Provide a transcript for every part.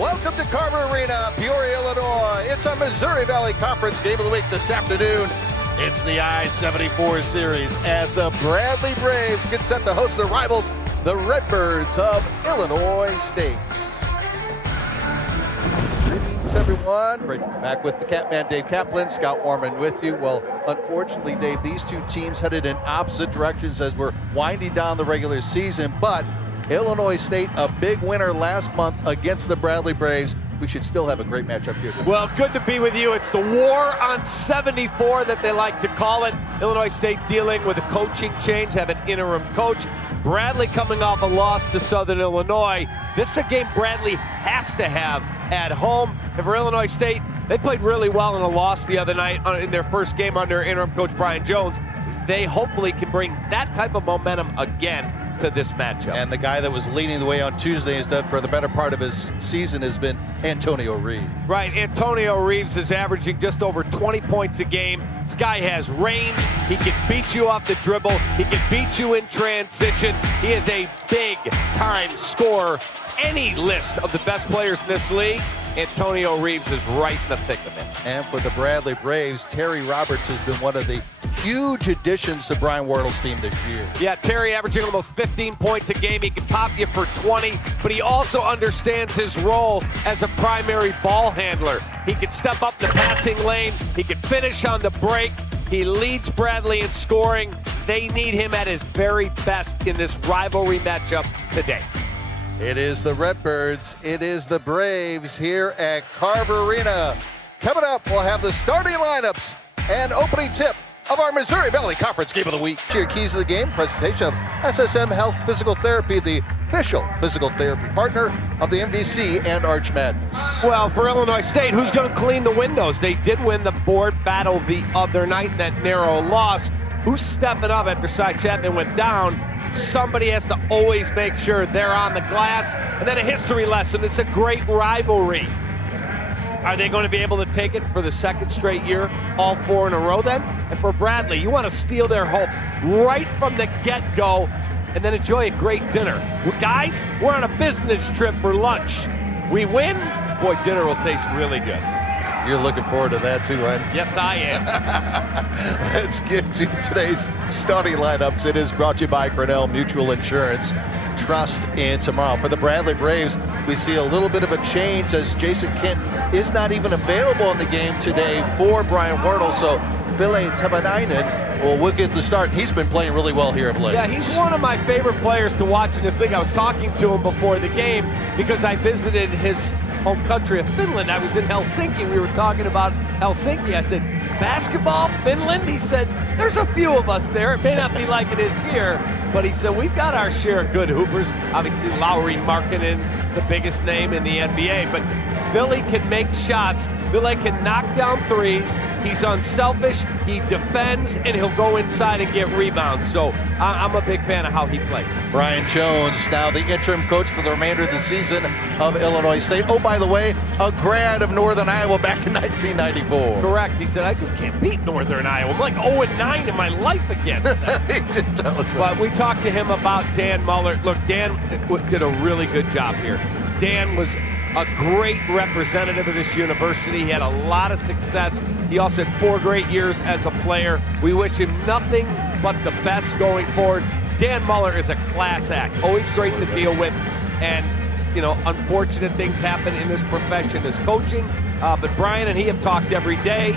Welcome to Carver Arena, Peoria, Illinois. It's our Missouri Valley Conference Game of the Week this afternoon. It's the I-74 Series as the Bradley Braves get set to host their rivals, the Redbirds of Illinois State. Greetings, everyone. Right back with the Catman, Dave Kaplan, Scott Warman with you. Well, unfortunately, Dave, these two teams headed in opposite directions as we're winding down the regular season, but Illinois State, a big winner last month against the Bradley Braves. We should still have a great matchup here today. Well, good to be with you. It's the war on 74 that they like to call it. Illinois State dealing with a coaching change, have an interim coach. Bradley coming off a loss to Southern Illinois. This is a game Bradley has to have at home. And for Illinois State, they played really well in a loss the other night in their first game under interim coach Brian Jones. They hopefully can bring that type of momentum again to this matchup. And the guy that was leading the way on Tuesday is that for the better part of his season has been Antonio Reeves. Right, Antonio Reeves is averaging just over 20 points a game. This guy has range. He can beat you off the dribble. He can beat you in transition. He is a big-time scorer. Any list of the best players in this league, Antonio Reeves is right in the thick of it. And for the Bradley Braves, Terry Roberts has been one of the huge additions to Brian Wardle's team this year. Yeah, Terry averaging almost 15 points a game. He can pop you for 20, but he also understands his role as a primary ball handler. He can step up the passing lane. He can finish on the break. He leads Bradley in scoring. They need him at his very best in this rivalry matchup today. It is the Redbirds, it is the Braves here at Carver Arena. Coming up, we'll have the starting lineups and opening tip of our Missouri Valley Conference Game of the Week. Your keys to the game, presentation of SSM Health Physical Therapy, the official physical therapy partner of the MVC and Arch Madness. Well, for Illinois State, who's going to clean the windows? They did win the board battle the other night in that narrow loss. Who's stepping up after Cy Chapman went down? Somebody has to always make sure they're on the glass. And then a history lesson. It's a great rivalry. Are they going to be able to take it for the second straight year, all four in a row then? And for Bradley, you want to steal their hope right from the get-go and then enjoy a great dinner. Well, guys, we're on a business trip for lunch. We win, boy, dinner will taste really good. You're looking forward to that too, Len? Yes, I am. Let's get to today's starting lineups. It is brought to you by Grinnell Mutual Insurance. Trust in tomorrow. For the Bradley Braves, we see a little bit of a change as Jason Kent is not even available in the game today for Brian Wardle. So Ville Tevanainen will get the start. He's been playing really well here of late. Yeah, he's one of my favorite players to watch in this league. I was talking to him before the game because I visited his home country of Finland. I was in Helsinki. We were talking about Helsinki. I said, basketball, Finland? He said, there's a few of us there. It may not be like it is here, but he said, we've got our share of good hoopers. Obviously, Lauri Markkanen is the biggest name in the NBA, but Ville can make shots. Ville can knock down threes. He's unselfish. He defends, and he'll go inside and get rebounds. So I'm a big fan of how he played. Brian Jones, now the interim coach for the remainder of the season of Illinois State. Oh, by the way, a grad of Northern Iowa back in 1994. Correct. He said, I just can't beat Northern Iowa. I'm like 0-9 in my life again. He did tell us that. But we talked to him about Dan Muller. Look, Dan did a really good job here. Dan was a great representative of this university. He had a lot of success. He also had 4 great years as a player. We wish him nothing but the best going forward. Dan Muller is a class act, always great to deal with. And, you know, unfortunate things happen in this profession as coaching. But Brian and he have talked every day.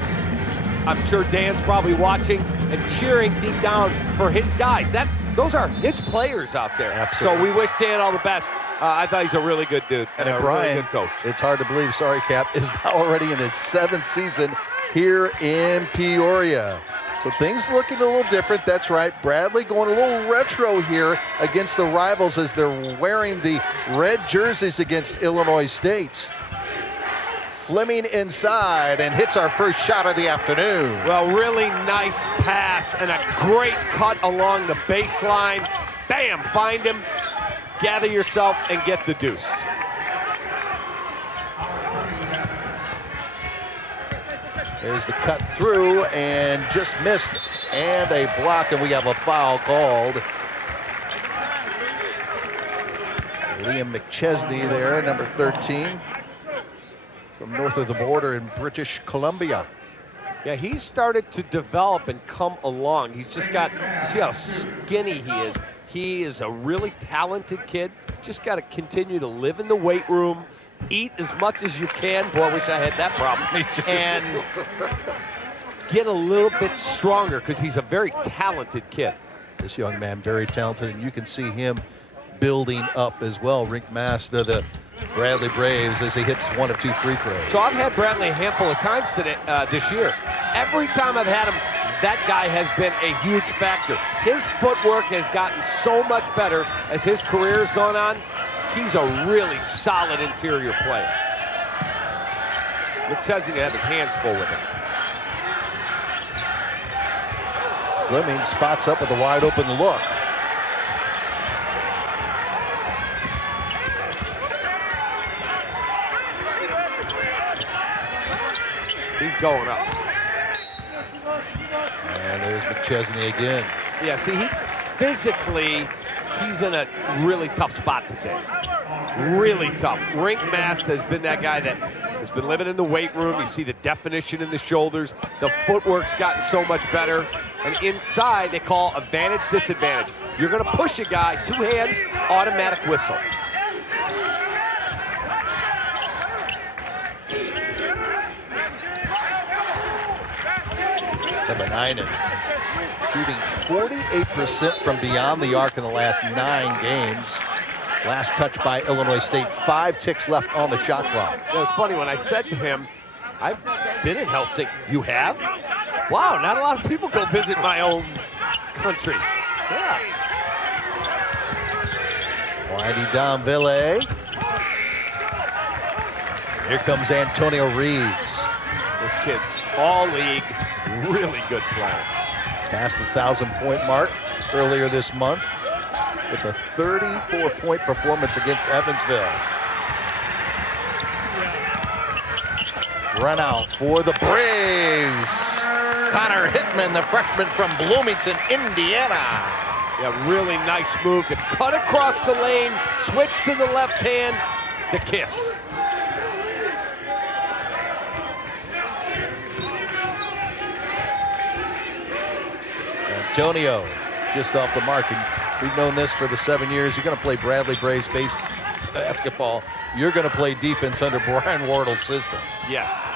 I'm sure Dan's probably watching and cheering deep down for his guys. Those are his players out there. Absolutely. So we wish Dan all the best. I thought he's a really good dude and a Brian, really good coach. It's hard to believe, sorry, Cap, is now already in his 7th season here in Peoria. So things looking a little different. That's right. Bradley going a little retro here against the rivals as they're wearing the red jerseys against Illinois State. Fleming inside and hits our first shot of the afternoon. Well, really nice pass and a great cut along the baseline. Bam, find him, gather yourself, and get the deuce. There's the cut through and just missed, and a block, and we have a foul called. Liam McChesney there, number 13. from north of the border in British Columbia. Yeah, he's started to develop and come along. He's just got, you see how skinny he is. He is a really talented kid. Just got to continue to live in the weight room, eat as much as you can. Boy, I wish I had that problem. Me too. And get a little bit stronger because he's a very talented kid. This young man, very talented, and you can see him building up as well. Rink Mast, the Bradley Braves, as he hits 1 of 2 free throws. So I've had Bradley a handful of times today, this year. Every time I've had him, that guy has been a huge factor. His footwork has gotten so much better as his career has gone on. He's a really solid interior player. McChesney had his hands full with him. Fleming spots up with a wide open look. He's going up. And there's McChesney again. Yeah, see, he's in a really tough spot today. Really tough. Rink Mast has been that guy that has been living in the weight room. You see the definition in the shoulders. The footwork's gotten so much better. And inside, they call advantage, disadvantage. You're going to push a guy, 2 hands, automatic whistle. Number 9, and shooting 48% from beyond the arc in the last 9 games. Last touch by Illinois State. 5 ticks left on the shot clock. It was funny when I said to him, I've been in Helsinki. You have? Wow, not a lot of people go visit my own country. Yeah. Winding down Ville. Here comes Antonio Reeves. This kid's all league, really good player. Passed the 1,000-point mark earlier this month with a 34-point performance against Evansville. Run out for the Braves. Connor Hickman, the freshman from Bloomington, Indiana. Yeah, really nice move to cut across the lane, switch to the left hand, the kiss. Antonio just off the mark, and we've known this for the 7 years. You're going to play Bradley Braves basketball. You're going to play defense under Brian Wardle's system. Yes.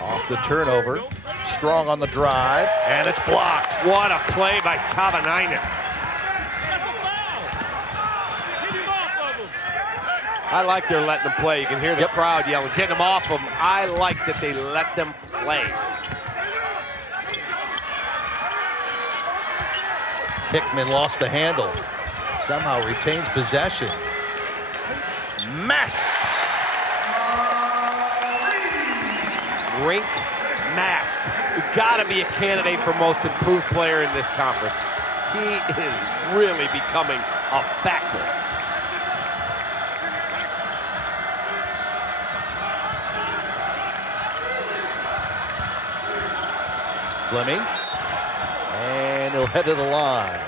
Off the turnover, strong on the drive, and it's blocked. What a play by Tavanainen. I like they're letting them play. You can hear the crowd yelling, getting them off them. I like that they let them play. Hickman lost the handle. Somehow retains possession. Mast. Rink Mast. You've got to be a candidate for most improved player in this conference. He is really becoming a factor. Fleming. And he'll head to the line.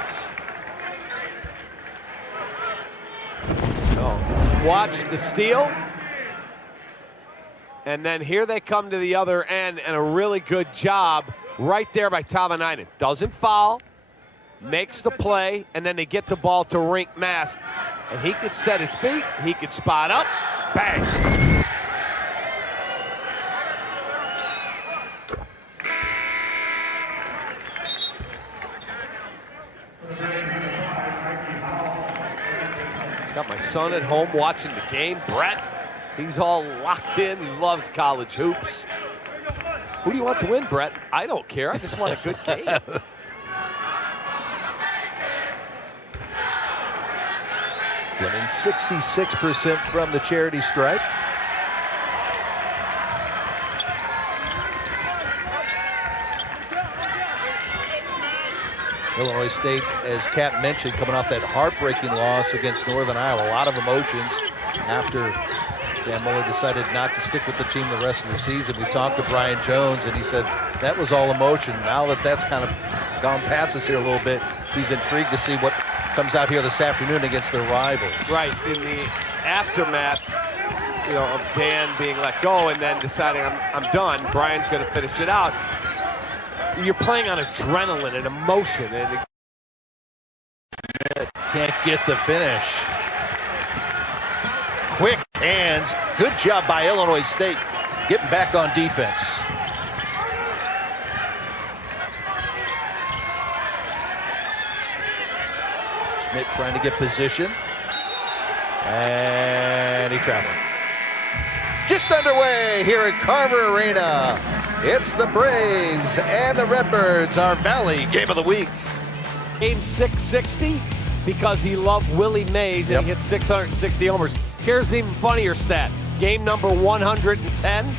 Oh, watch the steal. And then here they come to the other end, and a really good job right there by Tavanainen. Doesn't foul, makes the play, and then they get the ball to Rink Mast. And he could set his feet, he could spot up, bang. Got my son at home watching the game, Brett. He's all locked in. He loves college hoops. Who do you want to win, Brett? I don't care. I just want a good game. Fleming 66% from the charity stripe. Illinois State, as Kat mentioned, coming off that heartbreaking loss against Northern Iowa. A lot of emotions after Dan Muller decided not to stick with the team the rest of the season. We talked to Brian Jones, and he said that was all emotion. Now that that's kind of gone past us here a little bit, he's intrigued to see what comes out here this afternoon against their rivals. Right. In the aftermath, of Dan being let go and then deciding I'm done, Brian's going to finish it out. You're playing on adrenaline and emotion, and can't get the finish. Quick hands. Good job by Illinois State getting back on defense. Schmidt trying to get position. And he traveled. Just underway here at Carver Arena. It's the Braves and the Redbirds, our Valley Game of the Week. Game 660 because he loved Willie Mays and he hit 660 homers. Here's an even funnier stat. Game number 110,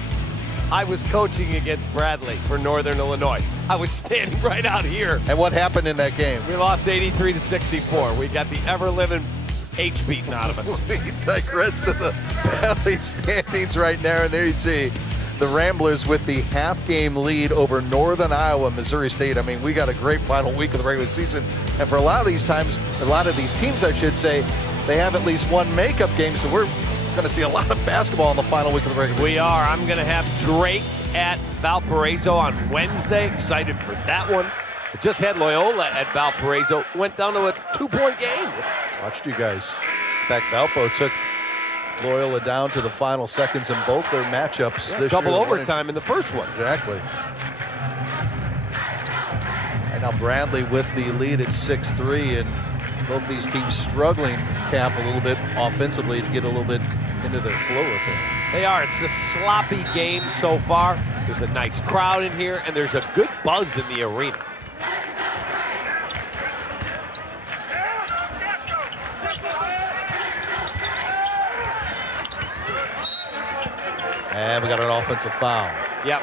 I was coaching against Bradley for Northern Illinois. I was standing right out here. And what happened in that game? We lost 83-64. We got the ever-living H beaten out of us. We digress to the Valley standings right now, and there you see the Ramblers with the half-game lead over Northern Iowa, Missouri State. I mean, we got a great final week of the regular season, and for a lot of these teams, I should say, they have at least one makeup game, so we're going to see a lot of basketball in the final week of the regular season. We are. I'm going to have Drake at Valparaiso on Wednesday. Excited for that one. I just had Loyola at Valparaiso. Went down to a 2-point game. Watched you guys. In fact, Valpo took Loyola down to the final seconds in both their matchups. Yeah, double overtime in the first one. Exactly. And now Bradley with the lead at 6-3, and both these teams struggling, Camp, a little bit offensively to get a little bit into their flow of things. They are. It's a sloppy game so far. There's a nice crowd in here, and there's a good buzz in the arena. And we got an offensive foul. Yep.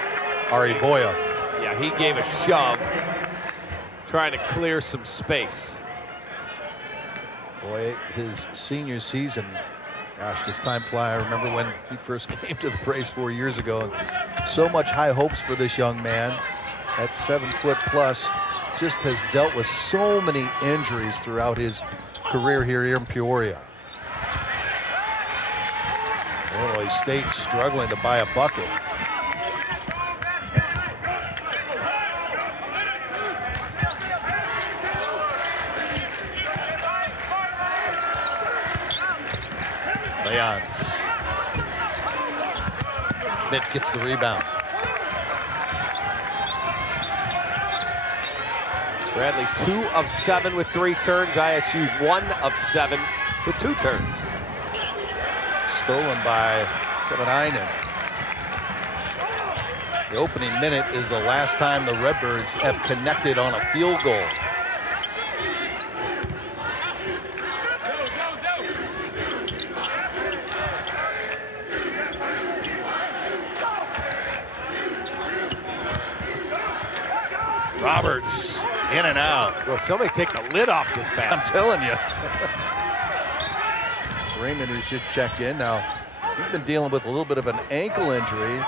Ari Boya. Yeah, he gave a shove, trying to clear some space. Boy, his senior season, gosh, this time fly. I remember when he first came to the Braves 4 years ago. So much high hopes for this young man. That 7-foot plus just has dealt with so many injuries throughout his career here in Peoria. Illinois State struggling to buy a bucket. Leons. Schmidt gets the rebound. Bradley 2 of 7 with 3 turns. ISU 1 of 7 with 2 turns. Stolen by Kevin. The opening minute is the last time the Redbirds have connected on a field goal. Roberts in and out. Well, somebody take the lid off this basket. I'm telling you. Freeman, who should check in now. He's been dealing with a little bit of an ankle injury.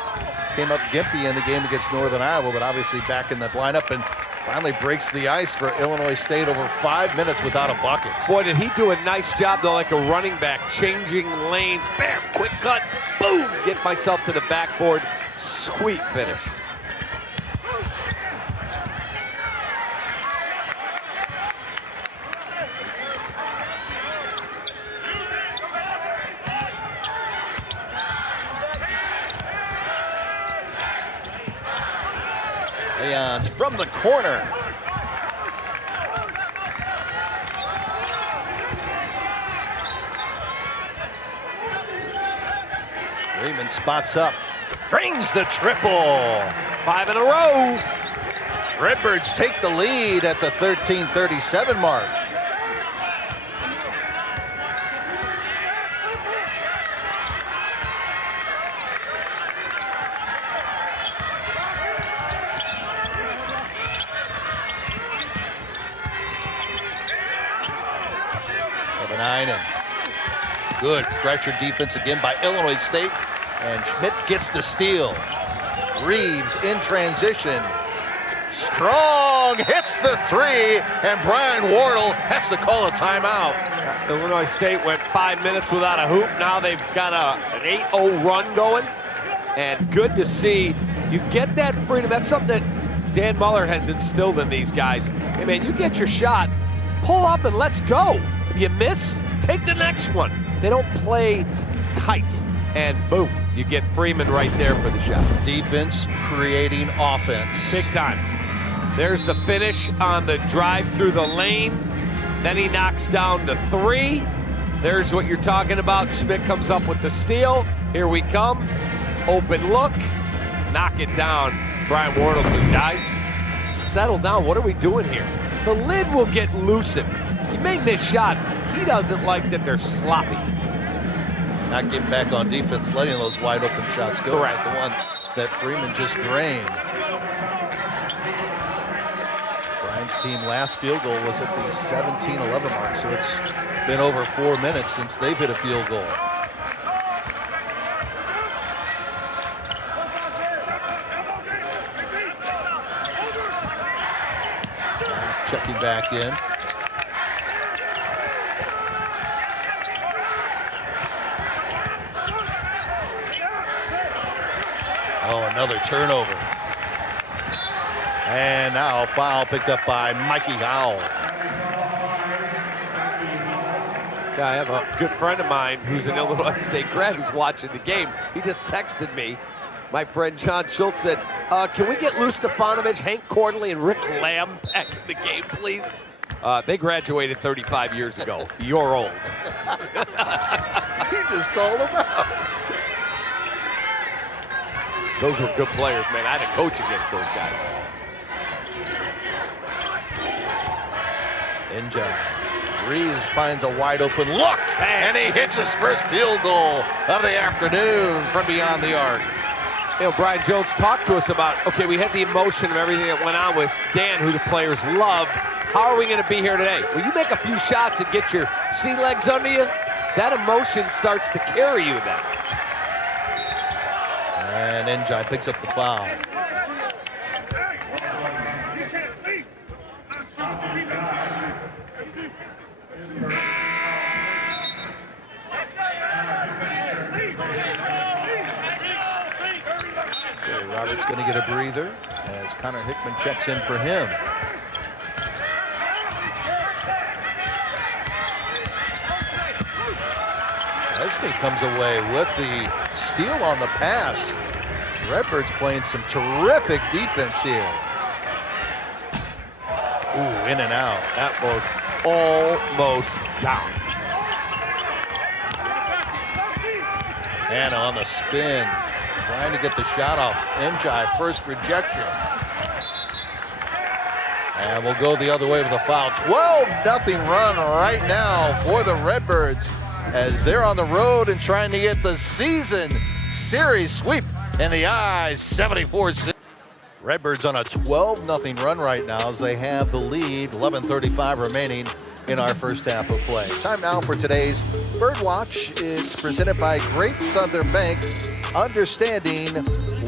Came up gimpy in the game against Northern Iowa, but obviously back in that lineup and finally breaks the ice for Illinois State over 5 minutes without a bucket. Boy, did he do a nice job, though, like a running back, changing lanes. Bam, quick cut, boom, get myself to the backboard. Sweet finish. Leons from the corner. Freeman spots up, drains the triple. 5 in a row. Redbirds take the lead at the 13:37 mark. Good pressure defense again by Illinois State, and Schmidt gets the steal. Reeves in transition. Strong hits the 3, and Brian Wardle has to call a timeout. Illinois State went 5 minutes without a hoop. Now they've got an 8-0 run going. And good to see. You get that freedom. That's something that Dan Muller has instilled in these guys. Hey, man, you get your shot, pull up and let's go. If you miss, take the next one. They don't play tight. And boom, you get Freeman right there for the shot. Defense creating offense. Big time. There's the finish on the drive through the lane. Then he knocks down the three. There's what you're talking about. Schmidt comes up with the steal. Here we come. Open look. Knock it down. Brian Wardle says, guys, settle down. What are we doing here? The lid will get loosened. He may miss shots. He doesn't like that they're sloppy. Not getting back on defense, letting those wide open shots go. Correct. Like the one that Freeman just drained. Brian's team last field goal was at the 17-11 mark, so it's been over 4 minutes since they've hit a field goal. Checking back in. Oh, another turnover. And now a foul picked up by Mikey Howell. Yeah, I have a good friend of mine who's an Illinois State grad who's watching the game. He just texted me. My friend John Schultz said, can we get Lou Stefanovic, Hank Quarterly, and Rick Lamb back in the game, please? They graduated 35 years ago. You're old. He just called him out. Those were good players, man. I had to coach against those guys. Inja. Reeves finds a wide open look, and he hits his first field goal of the afternoon from beyond the arc. You know, Brian Jones talked to us about, okay, we had the emotion of everything that went on with Dan, who the players loved. How are we going to be here today? Well, you make a few shots and get your sea legs under you, that emotion starts to carry you then. And Njai picks up the foul. Roberts going to get a breather as Connor Hickman checks in for him. Leslie comes away with the steal on the pass. Redbirds playing some terrific defense here. Ooh, in and out. That was almost down. Anna on the spin, trying to get the shot off. Njai, first rejection. And we'll go the other way with a foul. 12-0 run right now for the Redbirds as they're on the road and trying to get the season series sweep in the eyes. 74-6. Redbirds on a 12-0 run right now as they have the lead. 11:35 remaining in our first half of play. Time now for today's Birdwatch. It's presented by Great Southern Bank, understanding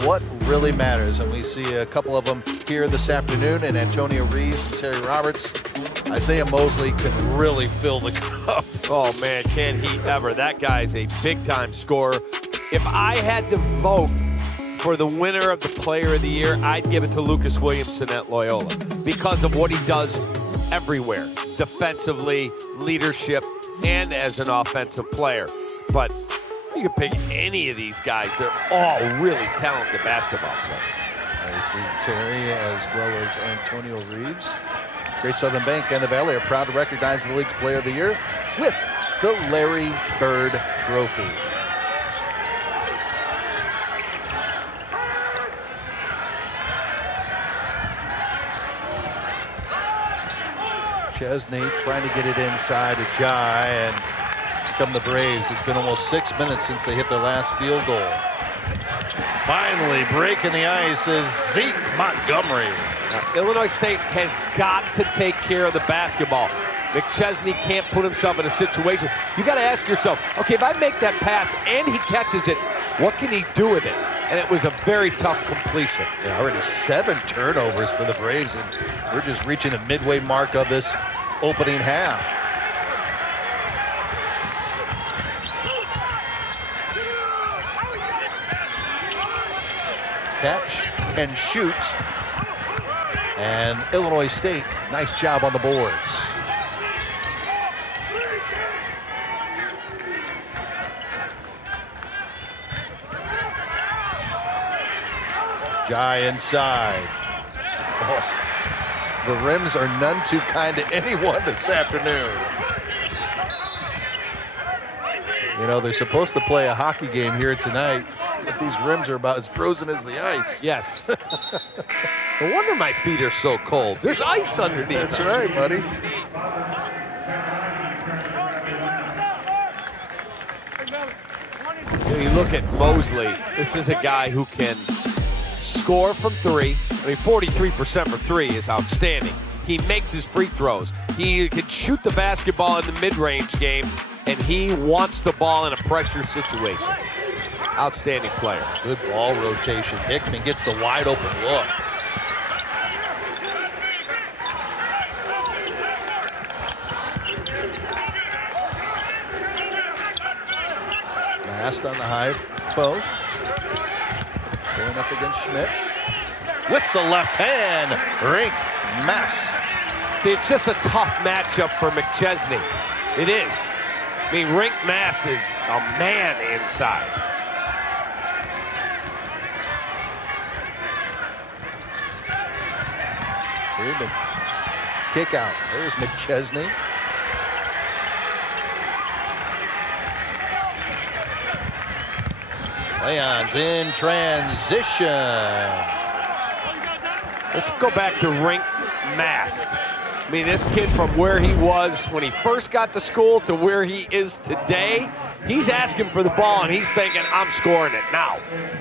what really matters. And we see a couple of them here this afternoon, and Antonio Reeves and Terry Roberts. Isaiah Mosley can really fill the cup. Oh, man, can he ever. That guy's a big-time scorer. If I had to vote for the winner of the Player of the Year, I'd give it to Lucas Williamson at Loyola because of what he does everywhere, defensively, leadership, and as an offensive player. But you can pick any of these guys. They're all really talented basketball players. I see Terry as well as Antonio Reeves. Great Southern Bank and the Valley are proud to recognize the league's Player of the Year with the Larry Bird Trophy. Chesney trying to get it inside to Jai, and come the Braves. It's been almost 6 minutes since they hit their last field goal. Finally breaking the ice is Zeke Montgomery. Now, Illinois State has got to take care of the basketball. McChesney can't put himself in a situation. You got to ask yourself, okay, if I make that pass and he catches it, what can he do with it? And it was a very tough completion. Yeah, already 7 turnovers for the Braves, and we're just reaching the midway mark of this opening half. Catch and shoot. And Illinois State, nice job on the boards. Jai inside. Oh, the rims are none too kind to anyone this afternoon. You know, they're supposed to play a hockey game here tonight, but these rims are about as frozen as the ice. Yes. No wonder my feet are so cold. There's ice underneath. That's right, buddy. You look at Mosley. This is a guy who can score from three. I mean, 43% for three is outstanding. He makes his free throws. He can shoot the basketball in the mid-range game, and he wants the ball in a pressure situation. Outstanding player. Good ball rotation. Hickman gets the wide open look. Last on the high post. Going up against Schmidt. With the left hand, Rink Mast. See, it's just a tough matchup for McChesney. It is. I mean, Rink Mast is a man inside. Freeman. Kick out. There's McChesney. Leon's in transition. Let's go back to Rink Mast. I mean, this kid from where he was when he first got to school to where he is today, he's asking for the ball and he's thinking, I'm scoring it now.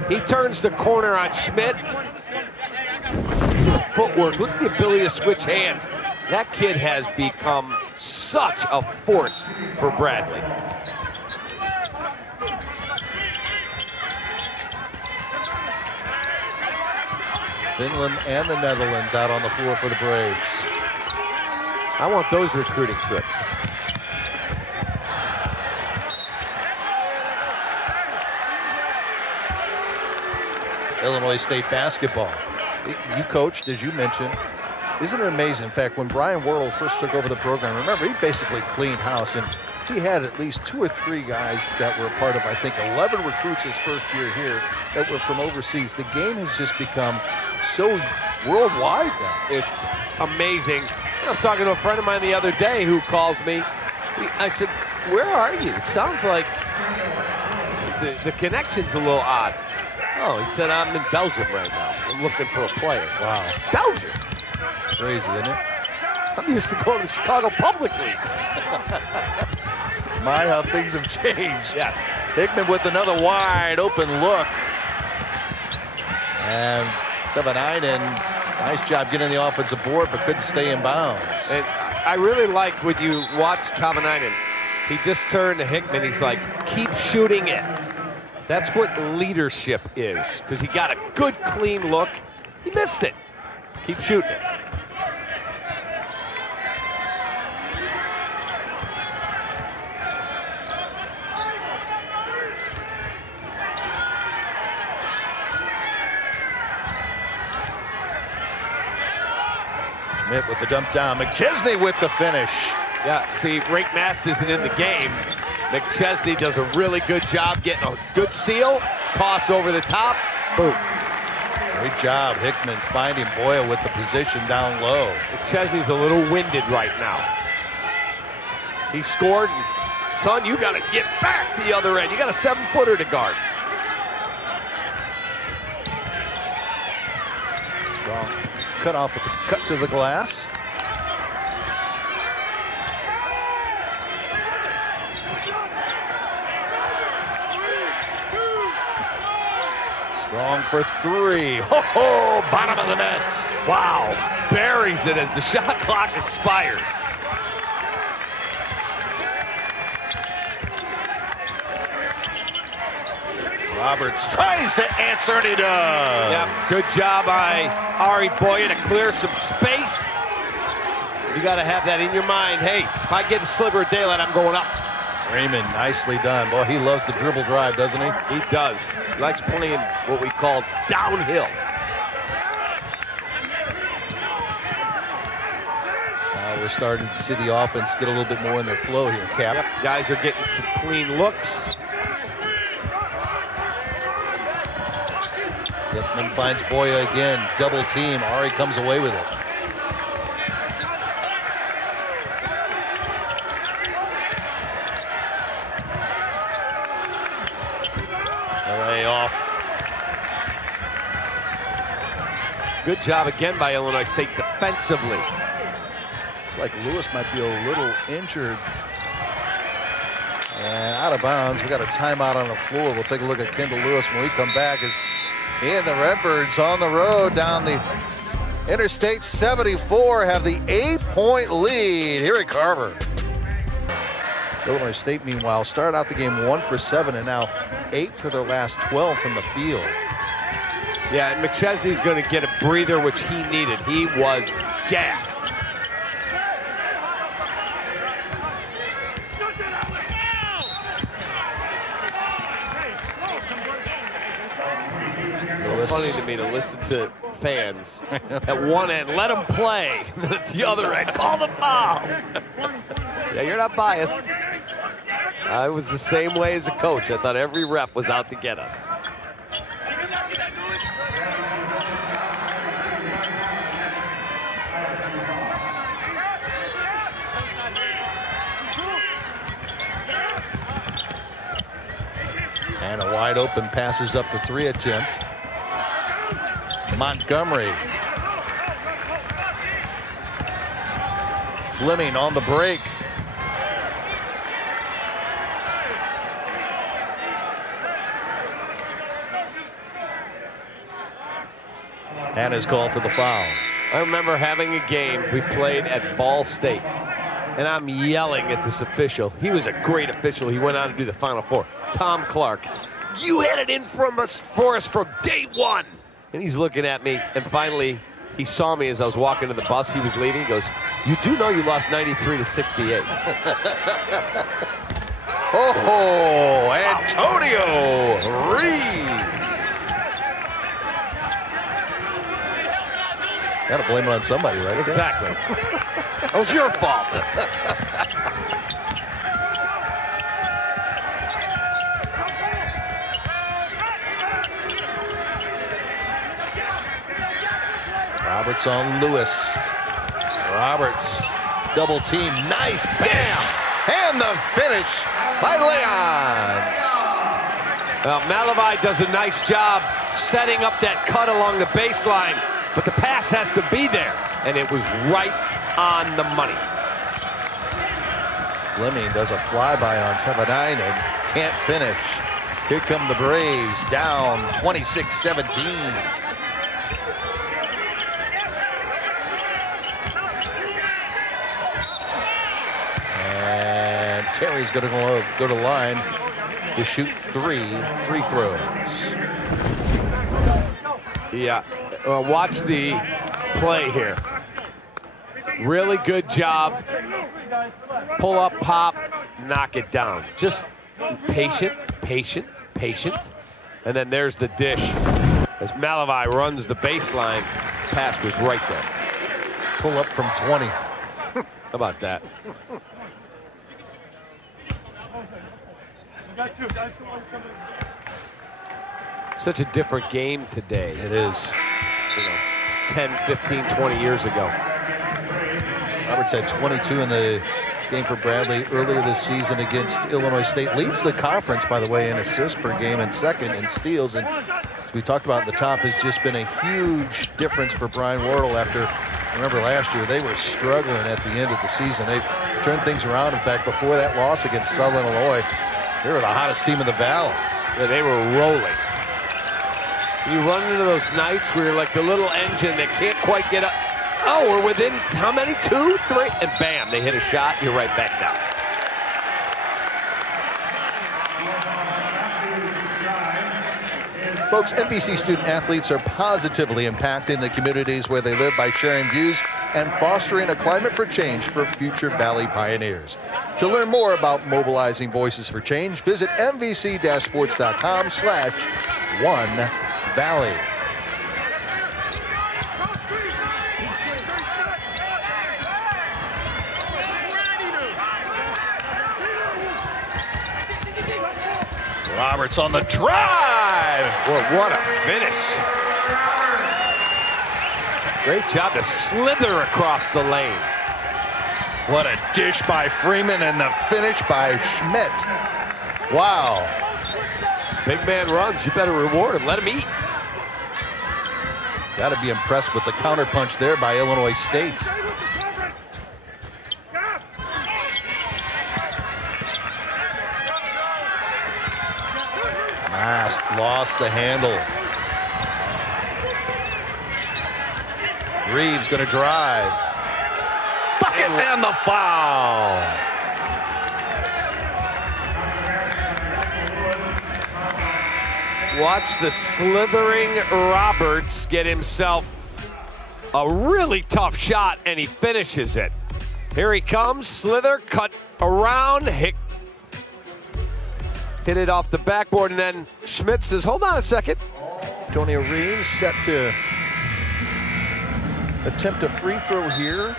He turns the corner on Schmidt. Look at the footwork. Look at the ability to switch hands. That kid has become such a force for Bradley. Finland and the Netherlands out on the floor for the Braves. I want those recruiting trips. Illinois State basketball. You coached, as you mentioned. Isn't it amazing? In fact, when Brian Wardle first took over the program, remember, he basically cleaned house, and he had at least 2 or 3 guys that were a part of, I think, 11 recruits his first year here that were from overseas. The game has just become so worldwide now. It's amazing. I'm talking to a friend of mine the other day who calls me. I said, where are you? It sounds like the connection's a little odd. Oh, he said, I'm in Belgium right now. I'm looking for a player. Wow. Belgium? Crazy, isn't it? I'm used to going to the Chicago Public League. My, how things have changed. Yes. Hickman with another wide open look. And Tavanainen, nice job getting the offensive board, but couldn't stay in bounds. And I really like when you watch Tavanainen. He just turned to Hickman. He's like, keep shooting it. That's what leadership is, because he got a good, clean look. He missed it. Keep shooting it. Schmidt with the dump down. McChesney with the finish. Yeah, see, Rink Mast isn't in the game. McChesney does a really good job getting a good seal. Toss over the top. Boom. Great job, Hickman, finding Boyle with the position down low. McChesney's a little winded right now. He scored. Son, you got to get back the other end. You got a 7-footer to guard. Strong cut off with the cut to the glass. Strong for 3. Ho-ho! Bottom of the net. Wow. Buries it as the shot clock expires. Roberts tries to answer, and he does. Yep, good job by Ari Boya to clear some space. You got to have that in your mind. Hey, if I get a sliver of daylight, I'm going up. Raymond, nicely done. Boy, he loves the dribble drive, doesn't he? He does. He likes playing what we call downhill. We're starting to see the offense get a little bit more in their flow here, Cap. Yep, guys are getting some clean looks. Yetman finds Boya again. Double team. Ari comes away with it. LA off. Good job again by Illinois State defensively. Looks like Lewis might be a little injured. And out of bounds. We got a timeout on the floor. We'll take a look at Kendall Lewis when we come back. As he and the Redbirds on the road down the Interstate 74 have the 8-point lead here at Carver. Illinois State, meanwhile, started out the game 1 for 7 and now 8 for their last 12 from the field. Yeah, and McChesney's going to get a breather, which he needed. He was gassed. It's funny to me to listen to fans at one end, let them play, and then at the other end, call the foul. Yeah, you're not biased. I was the same way as a coach. I thought every ref was out to get us. And a wide open passes up the 3 attempt. Montgomery. Fleming on the break. And his call for the foul. I remember having a game we played at Ball State, and I'm yelling at this official. He was a great official. He went on to do the Final Four. Tom Clark. You had it in for us from day one. And he's looking at me, and finally he saw me as I was walking to the bus. He was leaving. He goes, "You do know you lost 93-68." Oh, Antonio Reeves. Gotta blame it on somebody, right? Exactly. That was your fault. Roberts on Lewis. Roberts, double team, nice, bam! And the finish by Leons. Well, Malavai does a nice job setting up that cut along the baseline, but the pass has to be there, and it was right on the money. Fleming does a flyby on Tevanainen and can't finish. Here come the Braves, down 26-17. And Terry's going to go to the line to shoot 3 free throws. Yeah, watch the play here. Really good job. Pull up, pop, knock it down. Just patient, patient, patient. And then there's the dish. As Malavai runs the baseline, pass was right there. Pull up from 20. How about that? Such a different game today. It is. 10, 15, 20 years ago. Roberts had 22 in the game for Bradley earlier this season against Illinois State. Leads the conference, by the way, in assists per game and second in steals. And as we talked about at the top, has just been a huge difference for Brian Wardle after, remember last year, they were struggling at the end of the season. They've turned things around. In fact, before that loss against Southern Illinois, they were the hottest team in the Valley. Yeah, they were rolling. You run into those nights where you're like the little engine that can't quite get up. Oh, we're within how many? 2, 3? And bam, they hit a shot. You're right back down. Folks, NBC student athletes are positively impacting the communities where they live by sharing views and fostering a climate for change for future Valley pioneers. To learn more about mobilizing Voices for Change, visit mvc-sports.com/OneValley. Roberts on the drive. Well, what a finish. Great job to slither across the lane. What a dish by Freeman and the finish by Schmidt. Wow. Big man runs, you better reward him. Let him eat. Got to be impressed with the counterpunch there by Illinois State. Mast lost the handle. Reeves going to drive. Bucket and the foul. Watch the slithering Roberts get himself a really tough shot, and he finishes it. Here he comes, slither, cut around, hit it off the backboard, and then Schmidt says, hold on a second. Antonio Reeves set to attempt a free throw here.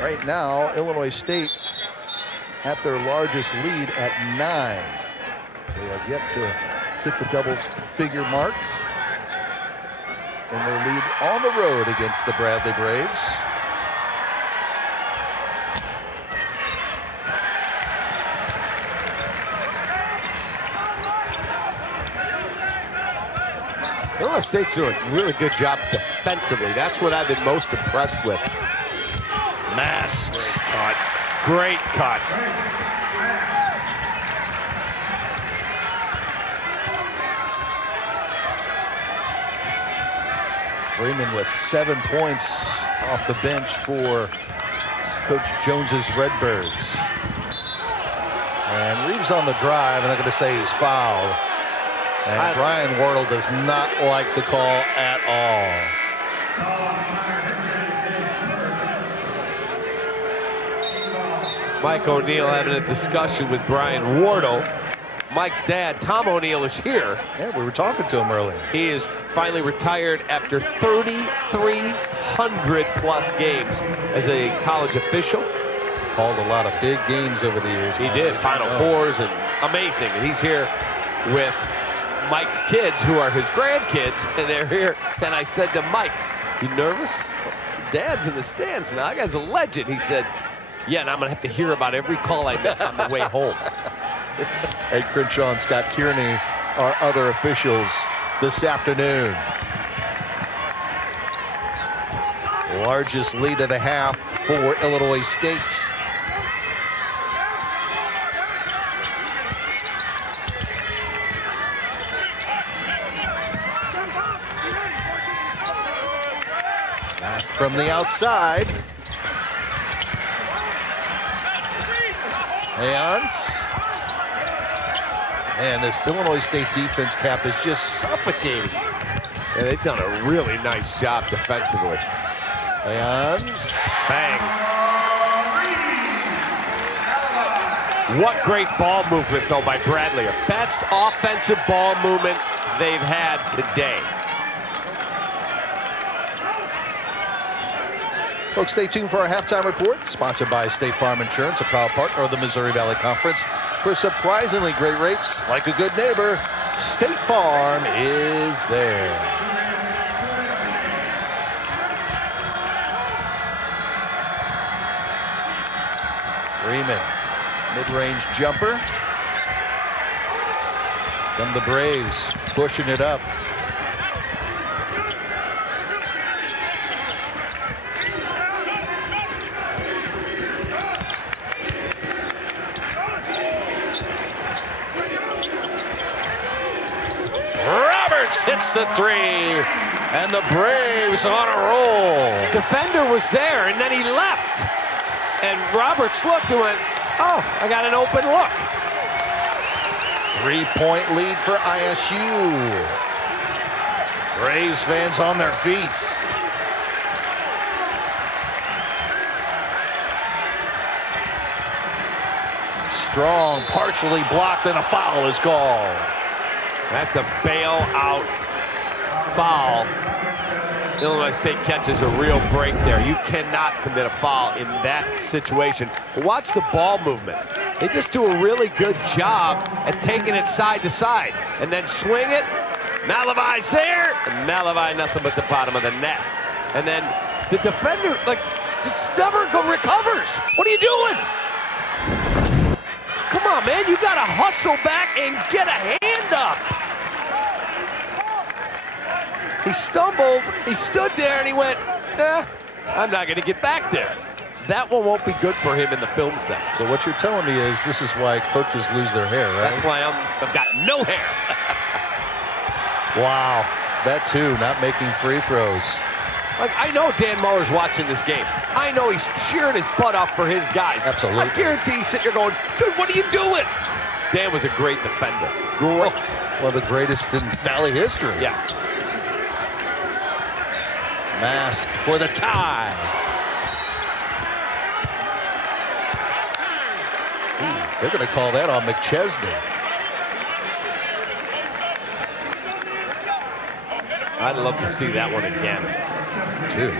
Right now, Illinois State at their largest lead at 9. They have yet to hit the double-figure mark in their lead on the road against the Bradley Braves. Illinois State's doing a really good job defensively. That's what I've been most impressed with. Mast. Cut. Great cut. Freeman with 7 points off the bench for Coach Jones's Redbirds. And Reeves on the drive, and they're going to say he's fouled. And Brian Wardle does not like the call at all. Mike O'Neill having a discussion with Brian Wardle. Mike's dad, Tom O'Neill, is here. Yeah, we were talking to him earlier. He is finally retired after 3,300 plus games as a college official. Called a lot of big games over the years. He did, Final Fours, and amazing. And he's here with Mike's kids, who are his grandkids, and they're here. And I said to Mike, you nervous? Dad's in the stands now. That guy's a legend. He said, yeah, and I'm going to have to hear about every call I missed on the way home. Ed Crenshaw and Scott Tierney are other officials this afternoon. Largest lead of the half for Illinois State. Pass from the outside. Hands. And this Illinois State defense cap is just suffocating. Yeah, they've done a really nice job defensively. Hands. Bang. What great ball movement, though, by Bradley. Best offensive ball movement they've had today. Folks, stay tuned for our halftime report, sponsored by State Farm Insurance, a proud partner of the Missouri Valley Conference. For surprisingly great rates, like a good neighbor, State Farm is there. Freeman, mid-range jumper. Then the Braves pushing it up. Hits the three, and the Braves on a roll. Defender was there, and then he left. And Roberts looked and went, oh, I got an open look. 3-point lead for ISU. Braves fans on their feet. Strong, partially blocked, and a foul is called. That's a bailout foul. Illinois State catches a real break there. You cannot commit a foul in that situation. But watch the ball movement. They just do a really good job at taking it side to side and then swing it. Malavai's there, and Malavai nothing but the bottom of the net. And then the defender, just never recovers. What are you doing? Come on, man, you got to hustle back and get a hand up. He stumbled, he stood there, and he went, nah, I'm not going to get back there. That one won't be good for him in the film set. So what you're telling me is this is why coaches lose their hair, right? That's why I've got no hair. Wow, that too, not making free throws. I know Dan Muller's watching this game. I know he's cheering his butt off for his guys. Absolutely. I guarantee he's sitting here going, dude, what are you doing? Dan was a great defender. Great. One of the greatest in Valley history. Yes. Masked for the tie. Ooh, they're going to call that on McChesney. I'd love to see that one again. Too.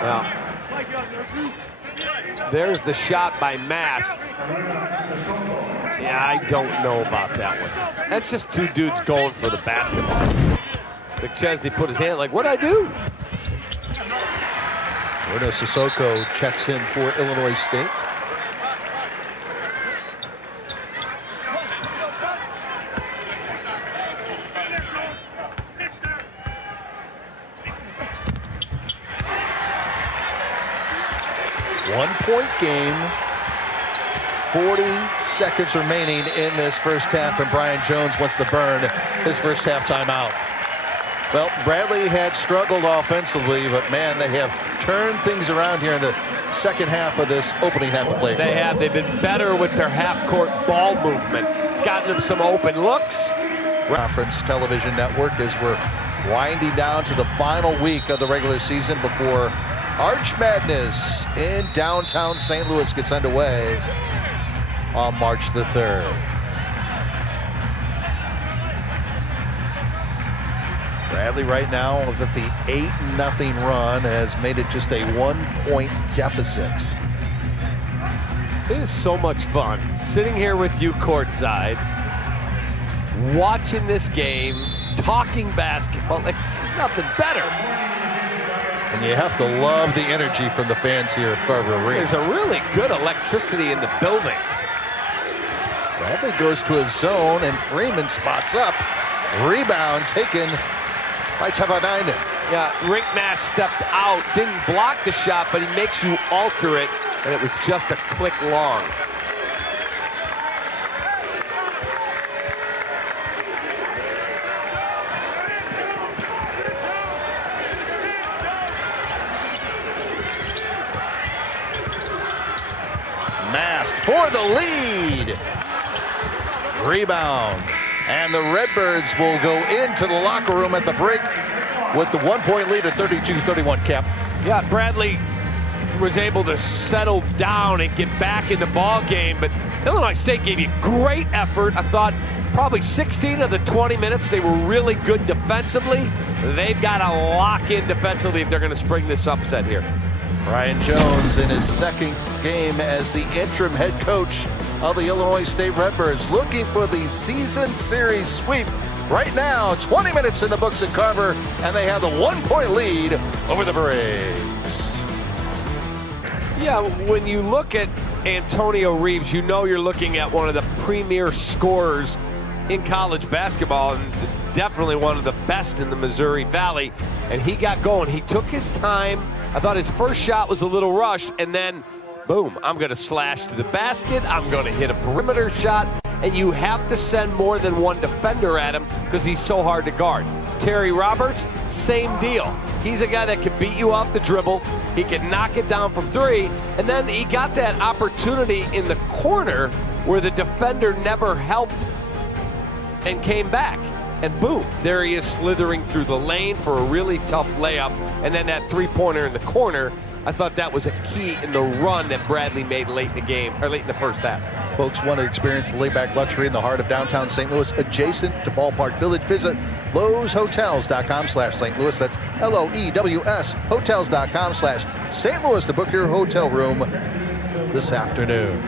Well, there's the shot by Mast. Yeah, I don't know about that one. That's just two dudes going for the basketball. McChesney put his hand like, what'd I do? Bruno Sissoko checks in for Illinois State. One-point game, 40 seconds remaining in this first half, and Brian Jones wants to burn his first half timeout. Well, Bradley had struggled offensively, but man, they have turned things around here in the second half of this opening half of play. They have. They've been better with their half-court ball movement. It's gotten them some open looks. Conference Television Network as we're winding down to the final week of the regular season before Arch Madness in downtown St. Louis gets underway on March the 3rd. Bradley right now with the 8-0 run has made it just a 1-point deficit. It is so much fun sitting here with you courtside, watching this game, talking basketball. It's nothing better. And you have to love the energy from the fans here at Carver Arena. There's a really good electricity in the building. Bradley goes to a zone and Freeman spots up. Rebound taken by Thate. Yeah, Rinkmass stepped out, didn't block the shot, but he makes you alter it, and it was just a click long. Mast for the lead. Rebound. And the Redbirds will go into the locker room at the break with the 1-point lead at 32-31, Cap. Yeah, Bradley was able to settle down and get back in the ball game, but Illinois State gave you great effort. I thought probably 16 of the 20 minutes they were really good defensively. They've got to lock in defensively if they're going to spring this upset here. Brian Jones in his second game as the interim head coach of the Illinois State Redbirds, looking for the season series sweep. Right now, 20 minutes in the books at Carver, and they have the 1-point lead over the Braves. Yeah, when you look at Antonio Reeves, you know you're looking at one of the premier scorers in college basketball, and definitely one of the best in the Missouri Valley. And he got going. He took his time. I thought his first shot was a little rushed, and then boom, I'm going to slash to the basket. I'm going to hit a perimeter shot, and you have to send more than one defender at him because he's so hard to guard. Terry Roberts, same deal. He's a guy that can beat you off the dribble. He can knock it down from three, and then he got that opportunity in the corner where the defender never helped and came back. and boom, there he is slithering through the lane for a really tough layup, and then that three-pointer in the corner. I thought that was a key in the run that Bradley made late in the game, or late in the first half. Folks want to experience the laid-back luxury in the heart of downtown St. Louis, adjacent to Ballpark Village. Visit LoewsHotels.com/St. Louis. That's LOEWS hotels.com/St. Louis to book your hotel room this afternoon.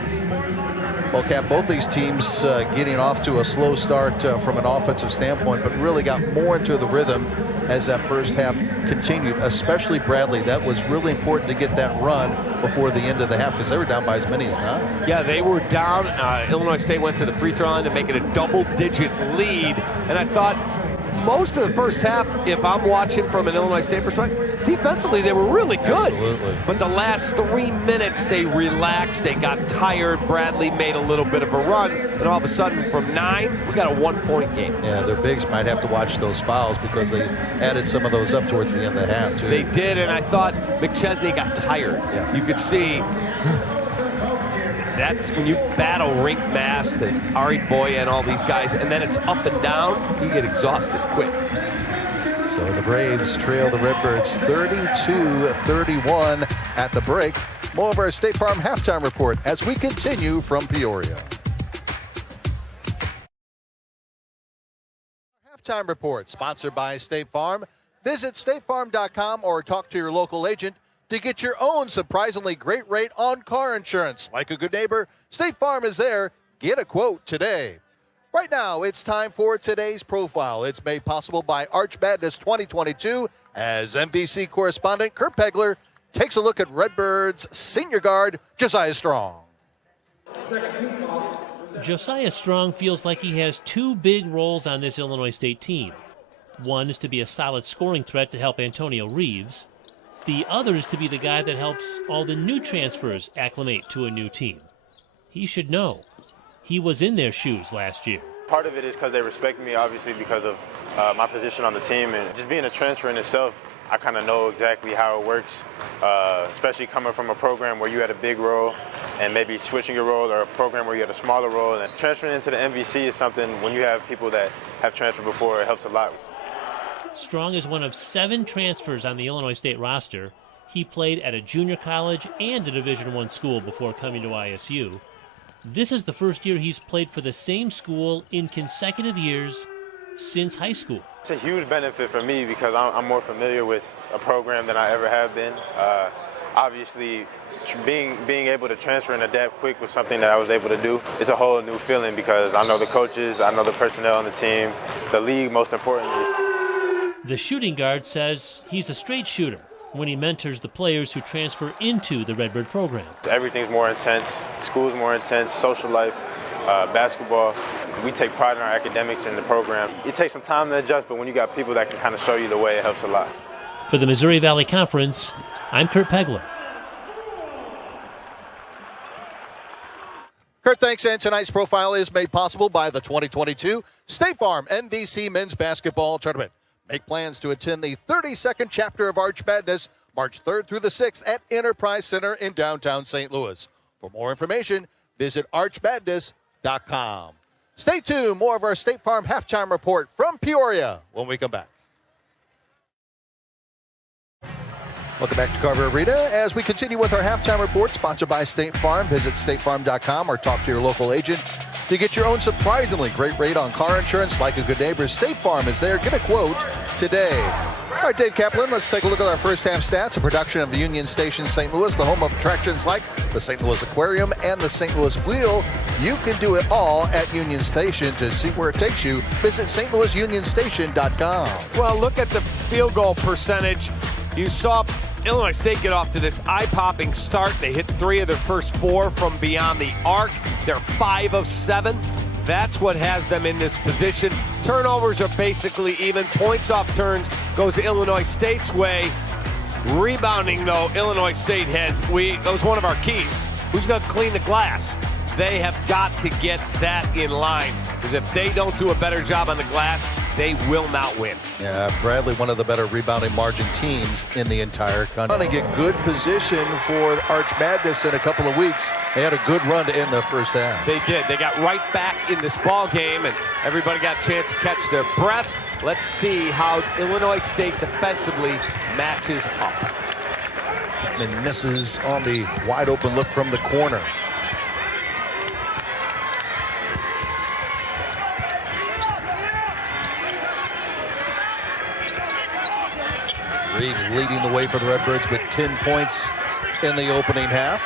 Well, Cap, both these teams getting off to a slow start from an offensive standpoint, but really got more into the rhythm as that first half continued, especially Bradley. That was really important to get that run before the end of the half because they were down by as many as 9. Yeah, they were down. Illinois State went to the free throw line to make it a double-digit lead, and I thought most of the first half, if I'm watching from an Illinois State perspective, defensively they were really good. Absolutely. But the last 3 minutes they relaxed, they got tired. Bradley made a little bit of a run, and all of a sudden from 9, we got a 1-point game. Yeah, their bigs might have to watch those fouls because they added some of those up towards the end of the half, too. They did, and I thought McChesney got tired. Yeah. You could see that's when you battle Rink Mast and Ari Boya and all these guys, and then it's up and down, you get exhausted quick. So the Braves trail the Redbirds 32-31 at the break. More of our State Farm halftime report as we continue from Peoria. Halftime report sponsored by State Farm. Visit statefarm.com or talk to your local agent to get your own surprisingly great rate on car insurance. Like a good neighbor, State Farm is there. Get a quote today. Right now, it's time for today's profile. It's made possible by Arch Madness 2022 as NBC correspondent Kurt Pegler takes a look at Redbirds senior guard Josiah Strong. Josiah Strong feels like he has 2 big roles on this Illinois State team. One is to be a solid scoring threat to help Antonio Reeves. The other is to be the guy that helps all the new transfers acclimate to a new team. He should know. He was in their shoes last year. Part of it is because they respect me, obviously, because of my position on the team. And just being a transfer in itself, I kind of know exactly how it works, especially coming from a program where you had a big role and maybe switching your role, or a program where you had a smaller role. And transferring into the MVC is something, when you have people that have transferred before, it helps a lot. Strong is one of 7 transfers on the Illinois State roster. He played at a junior college and a Division I school before coming to ISU. This is the first year he's played for the same school in consecutive years since high school. It's a huge benefit for me because I'm more familiar with a program than I ever have been. Obviously, being able to transfer and adapt quick was something that I was able to do. It's a whole new feeling because I know the coaches, I know the personnel on the team, the league most importantly. The shooting guard says he's a straight shooter when he mentors the players who transfer into the Redbird program. Everything's more intense, school's more intense, social life, basketball. We take pride in our academics in the program. It takes some time to adjust, but when you got people that can kind of show you the way, it helps a lot. For the Missouri Valley Conference, I'm Kurt Pegler. Kurt, thanks, and tonight's profile is made possible by the 2022 State Farm MVC Men's Basketball Tournament. Make plans to attend the 32nd chapter of Arch Madness, March 3rd through the 6th at Enterprise Center in downtown St. Louis. For more information, visit archmadness.com. Stay tuned. More of our State Farm halftime report from Peoria when we come back. Welcome back to Carver Arena as we continue with our halftime report sponsored by State Farm. Visit statefarm.com or talk to your local agent to get your own surprisingly great rate on car insurance. Like a good neighbor, State Farm is there. Get a quote today. All right, Dave Kaplan, let's take a look at our first half stats. A production of the Union Station St. Louis, the home of attractions like the St. Louis Aquarium and the St. Louis Wheel. You can do it all at Union Station. To see where it takes you, visit stlouisunionstation.com. Well, look at the field goal percentage. You saw Illinois State get off to this eye-popping start. They hit 3 of their first 4 from beyond the arc. They're 5 of 7. That's what has them in this position. Turnovers are basically even. Points off turns goes Illinois State's way. Rebounding, though, Illinois State that was one of our keys. Who's going to clean the glass? They have got to get that in line, because if they don't do a better job on the glass, they will not win. Yeah, Bradley, one of the better rebounding margin teams in the entire country. Trying to get good position for Arch Madness in a couple of weeks. They had a good run to end the first half. They did. They got right back in this ball game, and everybody got a chance to catch their breath. Let's see how Illinois State defensively matches up. And misses on the wide open look from the corner. Reeves leading the way for the Redbirds with 10 points in the opening half.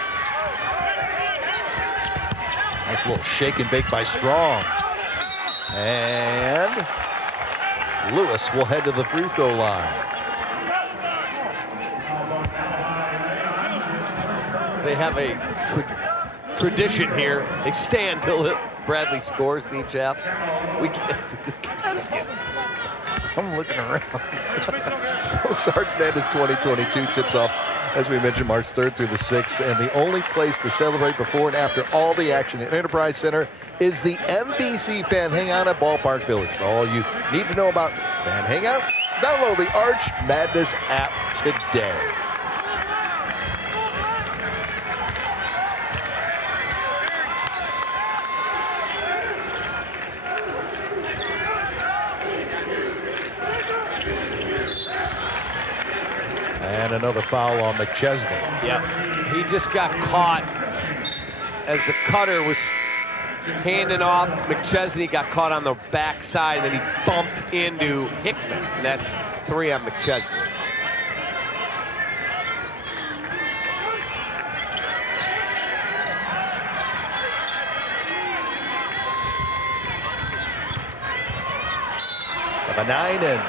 Nice little shake and bake by Strong. And Lewis will head to the free throw line. They have a tradition here. They stand till Bradley scores in each half. We can't see it. I'm looking around. Folks, Arch Madness 2022 tips off, as we mentioned, March 3rd through the 6th. And the only place to celebrate before and after all the action at Enterprise Center is the MBC Fan Hangout at Ballpark Village. For all you need to know about Fan Hangout, download the Arch Madness app today. And another foul on McChesney. Yeah, he just got caught as the cutter was handing off. McChesney got caught on the backside, and then he bumped into Hickman. And that's 3 on McChesney. Banainen.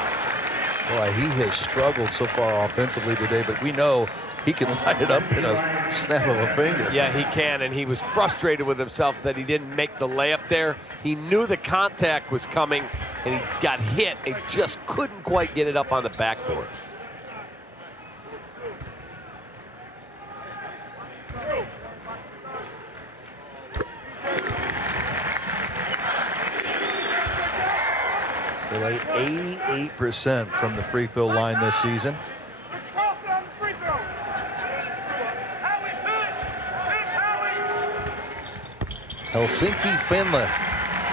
Boy, he has struggled so far offensively today, but we know he can light it up in a snap of a finger. Yeah, he can, and he was frustrated with himself that he didn't make the layup there. He knew the contact was coming, and he got hit. He just couldn't quite get it up on the backboard. They lay 88% from the free throw line this season. Helsinki, Finland.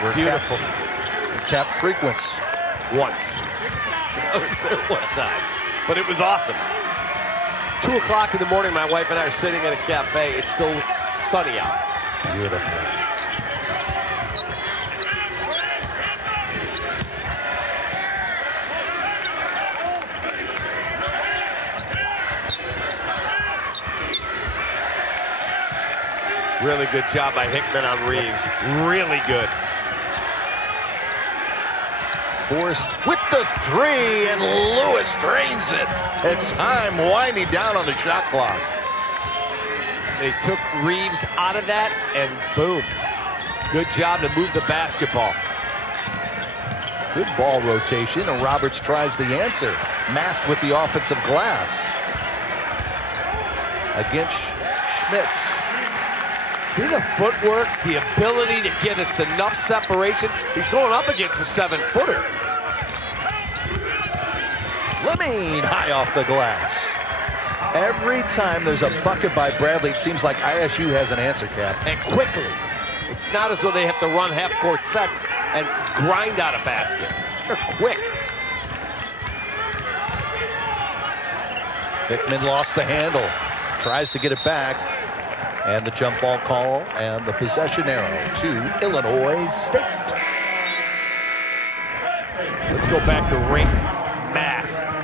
We're beautiful. Cap frequents. Once. I was there one time, but it was awesome. It's 2 o'clock in the morning. My wife and I are sitting at a cafe. It's still sunny out. Beautiful. Really good job by Hickman on Reeves. Really good. Forced with the 3, and Lewis drains it. It's time winding down on the shot clock. They took Reeves out of that, and boom. Good job to move the basketball. Good ball rotation, and Roberts tries the answer. Masked with the offensive glass. Against Schmidt. See the footwork, the ability to get us enough separation. He's going up against a 7-footer. Fleming high off the glass. Every time there's a bucket by Bradley, it seems like ISU has an answer, Cap. And quickly. It's not as though they have to run half-court sets and grind out a basket. They're quick. Hickman lost the handle. Tries to get it back. And the jump ball call and the possession arrow to Illinois State. Let's go back to Rink masked.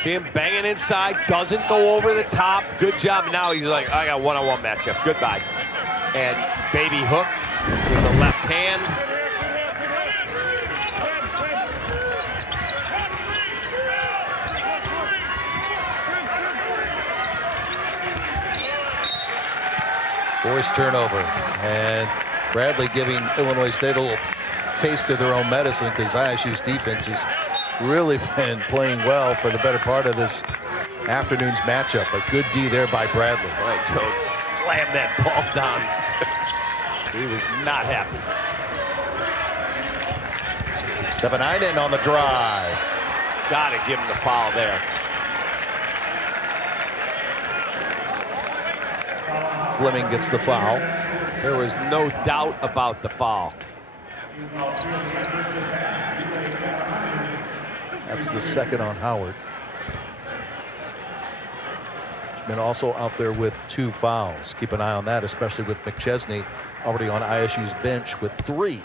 See him banging inside, doesn't go over the top. Good job. Now he's like, I got a one-on-one matchup. Goodbye. And baby hook with the left hand. Forced turnover, and Bradley giving Illinois State a little taste of their own medicine because ISU's defense has really been playing well for the better part of this afternoon's matchup. A good D there by Bradley. Right, Jones slammed that ball down. He was not happy. Devanainen on the drive. Gotta give him the foul there. Fleming gets the foul. There was no doubt about the foul. That's the second on Howard. He's been also out there with 2 fouls. Keep an eye on that, especially with McChesney already on ISU's bench with 3.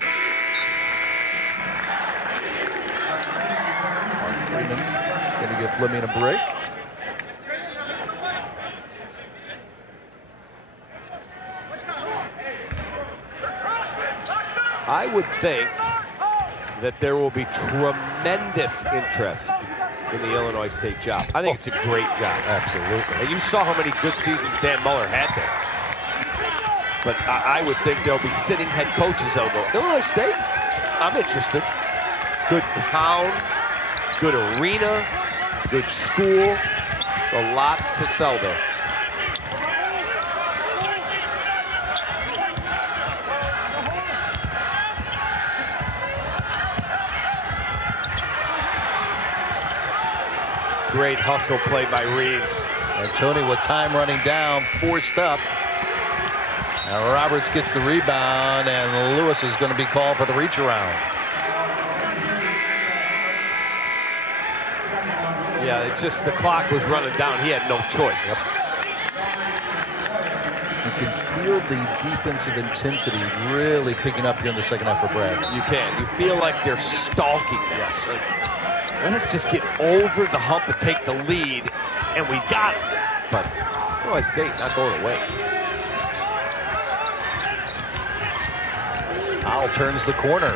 Freeman going to give Fleming a break. I would think that there will be tremendous interest in the Illinois State job. I think it's a great job. Absolutely. And you saw how many good seasons Dan Muller had there. But I would think there'll be sitting head coaches that'll go, Illinois State, I'm interested. Good town, good arena, good school. There's a lot to sell there. Great hustle play by Reeves. And Tony with time running down, forced up. Now Roberts gets the rebound, and Lewis is going to be called for the reach around. Yeah, it just the clock was running down. He had no choice. You can feel the defensive intensity really picking up here in the second half for Brad. You can. You feel like they're stalking them. Yes. Let's just get over the hump and take the lead, and we got it. But Illinois State not going away. Powell turns the corner.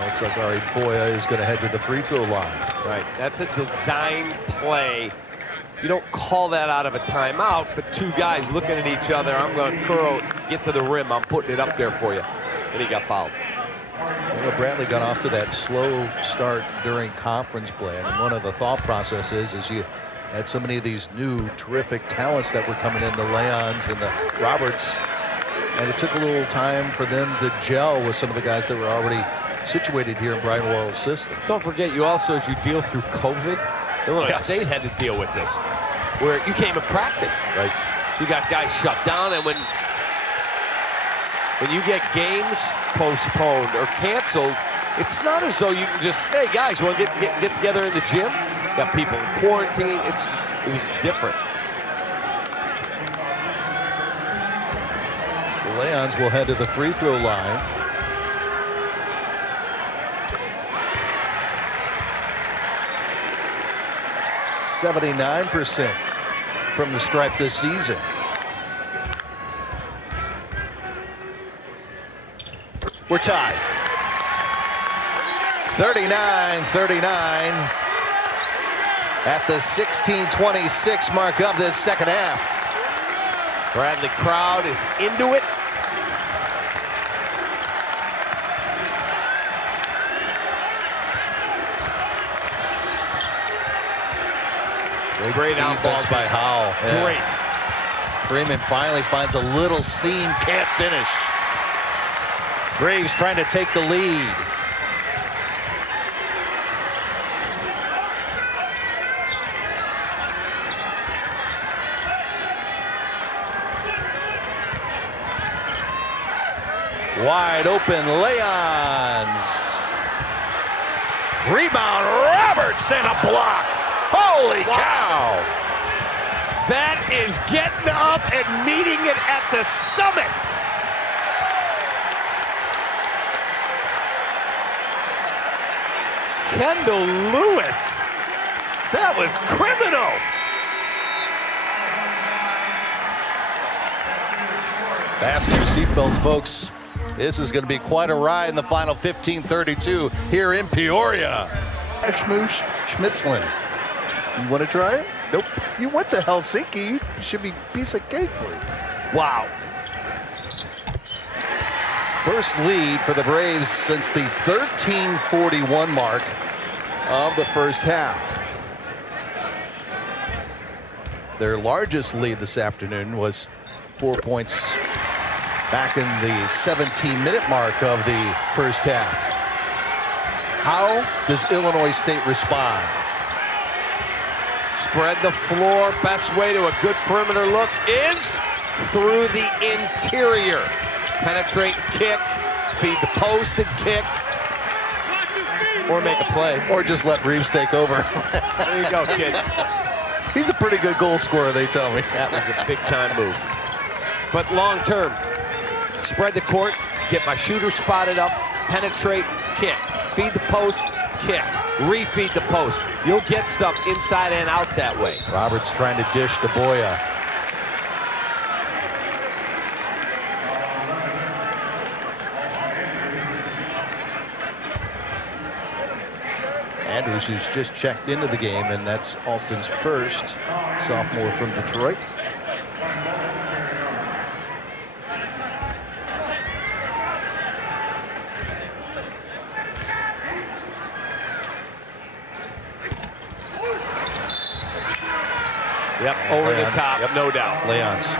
Looks like Ari Boya is going to head to the free throw line. Right. That's a design play. You don't call that out of a timeout, but 2 guys looking at each other. I'm going to curl, get to the rim. I'm putting it up there for you. And he got fouled. You know, Bradley got off to that slow start during conference play, and one of the thought processes is you had so many of these new terrific talents that were coming in, the Leons and the Roberts, and it took a little time for them to gel with some of the guys that were already situated here in Brian Worrell's system. Don't forget, you also, as you deal through COVID, Illinois State had to deal with this, where you can't even practice. Right. You got guys shut down, and when you get games postponed or canceled, it's not as though you can just, hey guys, want to get together in the gym? You got people in quarantine. It was different. The Leons will head to the free throw line. .79% from the stripe this season. We're tied. 39-39 at the 16:26 mark of this second half. Bradley crowd is into it. Great defense by Howell. Yeah. Great. Freeman finally finds a little seam, can't finish. Graves trying to take the lead. Wide open, Leons. Rebound, Roberts, and a block. Holy cow! That is getting up and meeting it at the summit. Kendall Lewis. That was criminal. Fasten your seatbelts, folks. This is going to be quite a ride in the final 15:32 here in Peoria. Schmoosh Schmitzlin. You want to try it? Nope. You went to Helsinki. It should be a piece of cake for you. Wow. First lead for the Braves since the 13:41 mark of the first half. Their largest lead this afternoon was 4 points back in the 17-minute mark of the first half. How does Illinois State respond? Spread the floor. Best way to a good perimeter look is through the interior. Penetrate, kick, feed the post and kick. Or make a play. Or just let Reeves take over. There you go, kid. He's a pretty good goal scorer, they tell me. That was a big-time move. But long term, spread the court, get my shooter spotted up, penetrate, kick. Feed the post, kick. Refeed the post. You'll get stuff inside and out that way. Roberts trying to dish to Boya. Andrews, who's just checked into the game, and that's Alston's first, sophomore from Detroit. Yep, over the top, yep. no doubt. Leon's.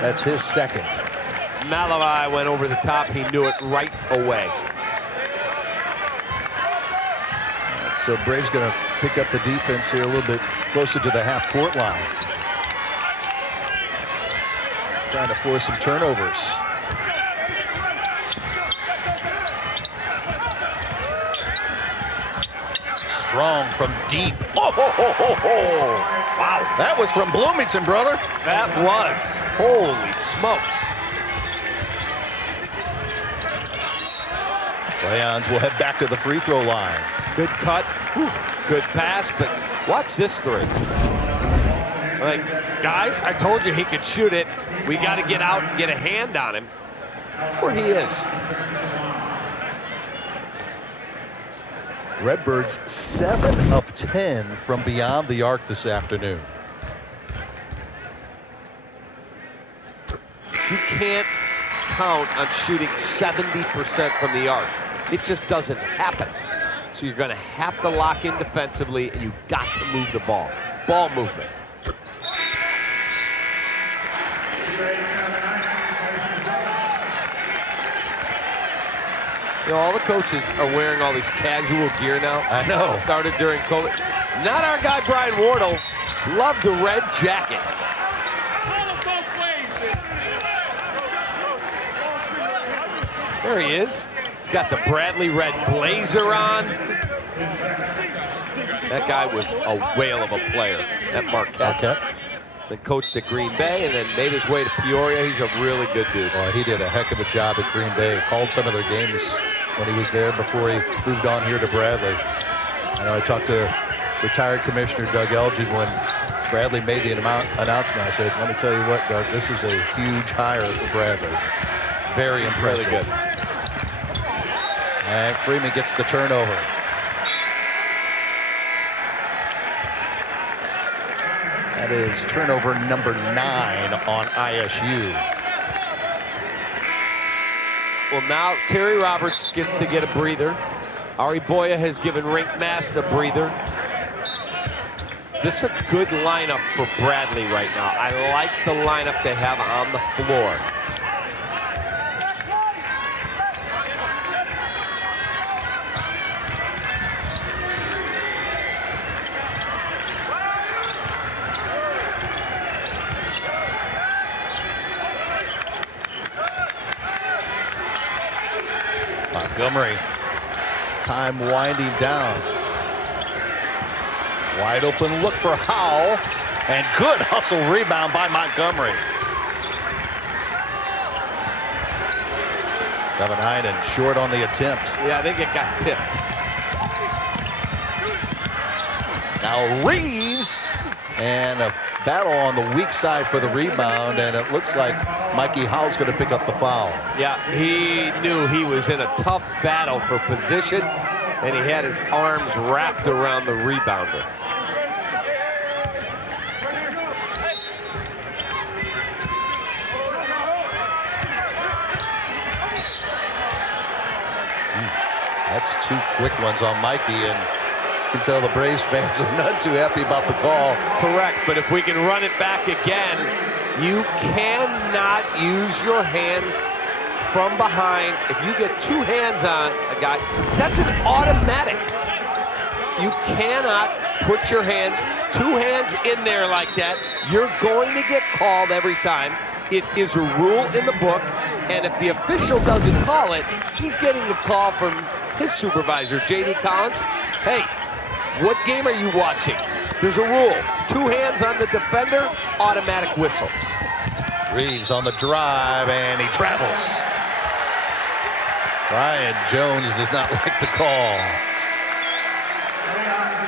That's his second. Malavai went over the top. He knew it right away. So Braves going to pick up the defense here a little bit closer to the half-court line. Trying to force some turnovers. Strong from deep. Oh, ho, ho, ho, ho. Wow. That was from Bloomington, brother. That was. Holy smokes. Leons will head back to the free throw line. Good cut. Whew. Good pass, but watch this three. Like, guys, I told you he could shoot it. We got to get out and get a hand on him. Where he is. Redbirds 7 of 10 from beyond the arc this afternoon. You can't count on shooting 70% from the arc. It just doesn't happen. So you're going to have to lock in defensively, and you've got to move the ball. Ball movement. You know, all the coaches are wearing all these casual gear now. I know. Started during COVID. Not our guy, Brian Wardle. Loved the red jacket. There he is. He's got the Bradley red blazer on. That guy was a whale of a player at Marquette. Then coached at Green Bay and then made his way to Peoria. He's a really good dude. Well, he did a heck of a job at Green Bay. Called some of their games when he was there before he moved on here to Bradley. I know I talked to retired Commissioner Doug Elgin when Bradley made the announcement. I said, let me tell you what, Doug, this is a huge hire for Bradley. Very impressive. Really good. And Freeman gets the turnover. That is turnover number 9 on ISU. Well, now Terry Roberts gets to get a breather. Ari Boya has given Rink Mast a breather. This is a good lineup for Bradley right now. I like the lineup they have on the floor. Montgomery, time winding down. Wide open look for Howell, and good hustle rebound by Montgomery. Kevin Heinen short on the attempt. Yeah, I think it got tipped. Now Reeves, and a battle on the weak side for the rebound, and it looks like Mikey Howell's going to pick up the foul. Yeah, he knew he was in a tough battle for position, and he had his arms wrapped around the rebounder. That's 2 quick ones on Mikey, and you can tell the Braves fans are not too happy about the call. Correct, but if we can run it back again, You cannot use your hands from behind. If you get two hands on a guy, that's an automatic. You cannot put your hands, two hands in there like that. You're going to get called every time. It is a rule in the book, and if the official doesn't call it, he's getting a call from his supervisor, J.D. Collins. Hey, what game are you watching? There's a rule. Two hands on the defender, automatic whistle. Reeves on the drive, and he travels. Brian Jones does not like the call.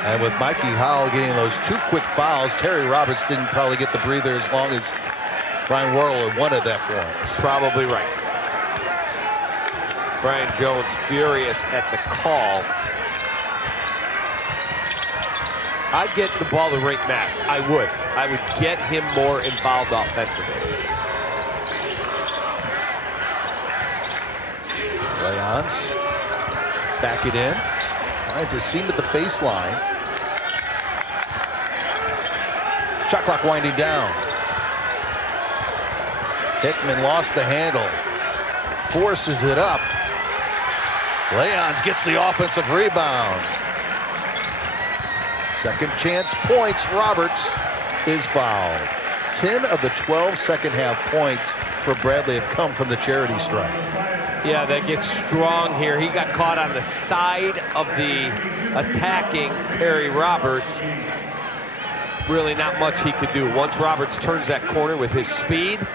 And with Mikey Howell getting those two quick fouls, Terry Roberts didn't probably get the breather as long as Brian Wardle had wanted that point. Probably right. Brian Jones furious at the call. I'd get the ball to Rink Mast. I would get him more involved offensively. Leons back it in. Finds a seam at the baseline. Shot clock winding down. Hickman lost the handle. Forces it up. Leons gets the offensive rebound. Second chance points. Roberts is fouled. 10 of the 12 second half points for Bradley have come from the charity strike. Yeah, that gets strong here. He got caught on the side of the attacking Terry Roberts. Really not much he could do. Once Roberts turns that corner with his speed,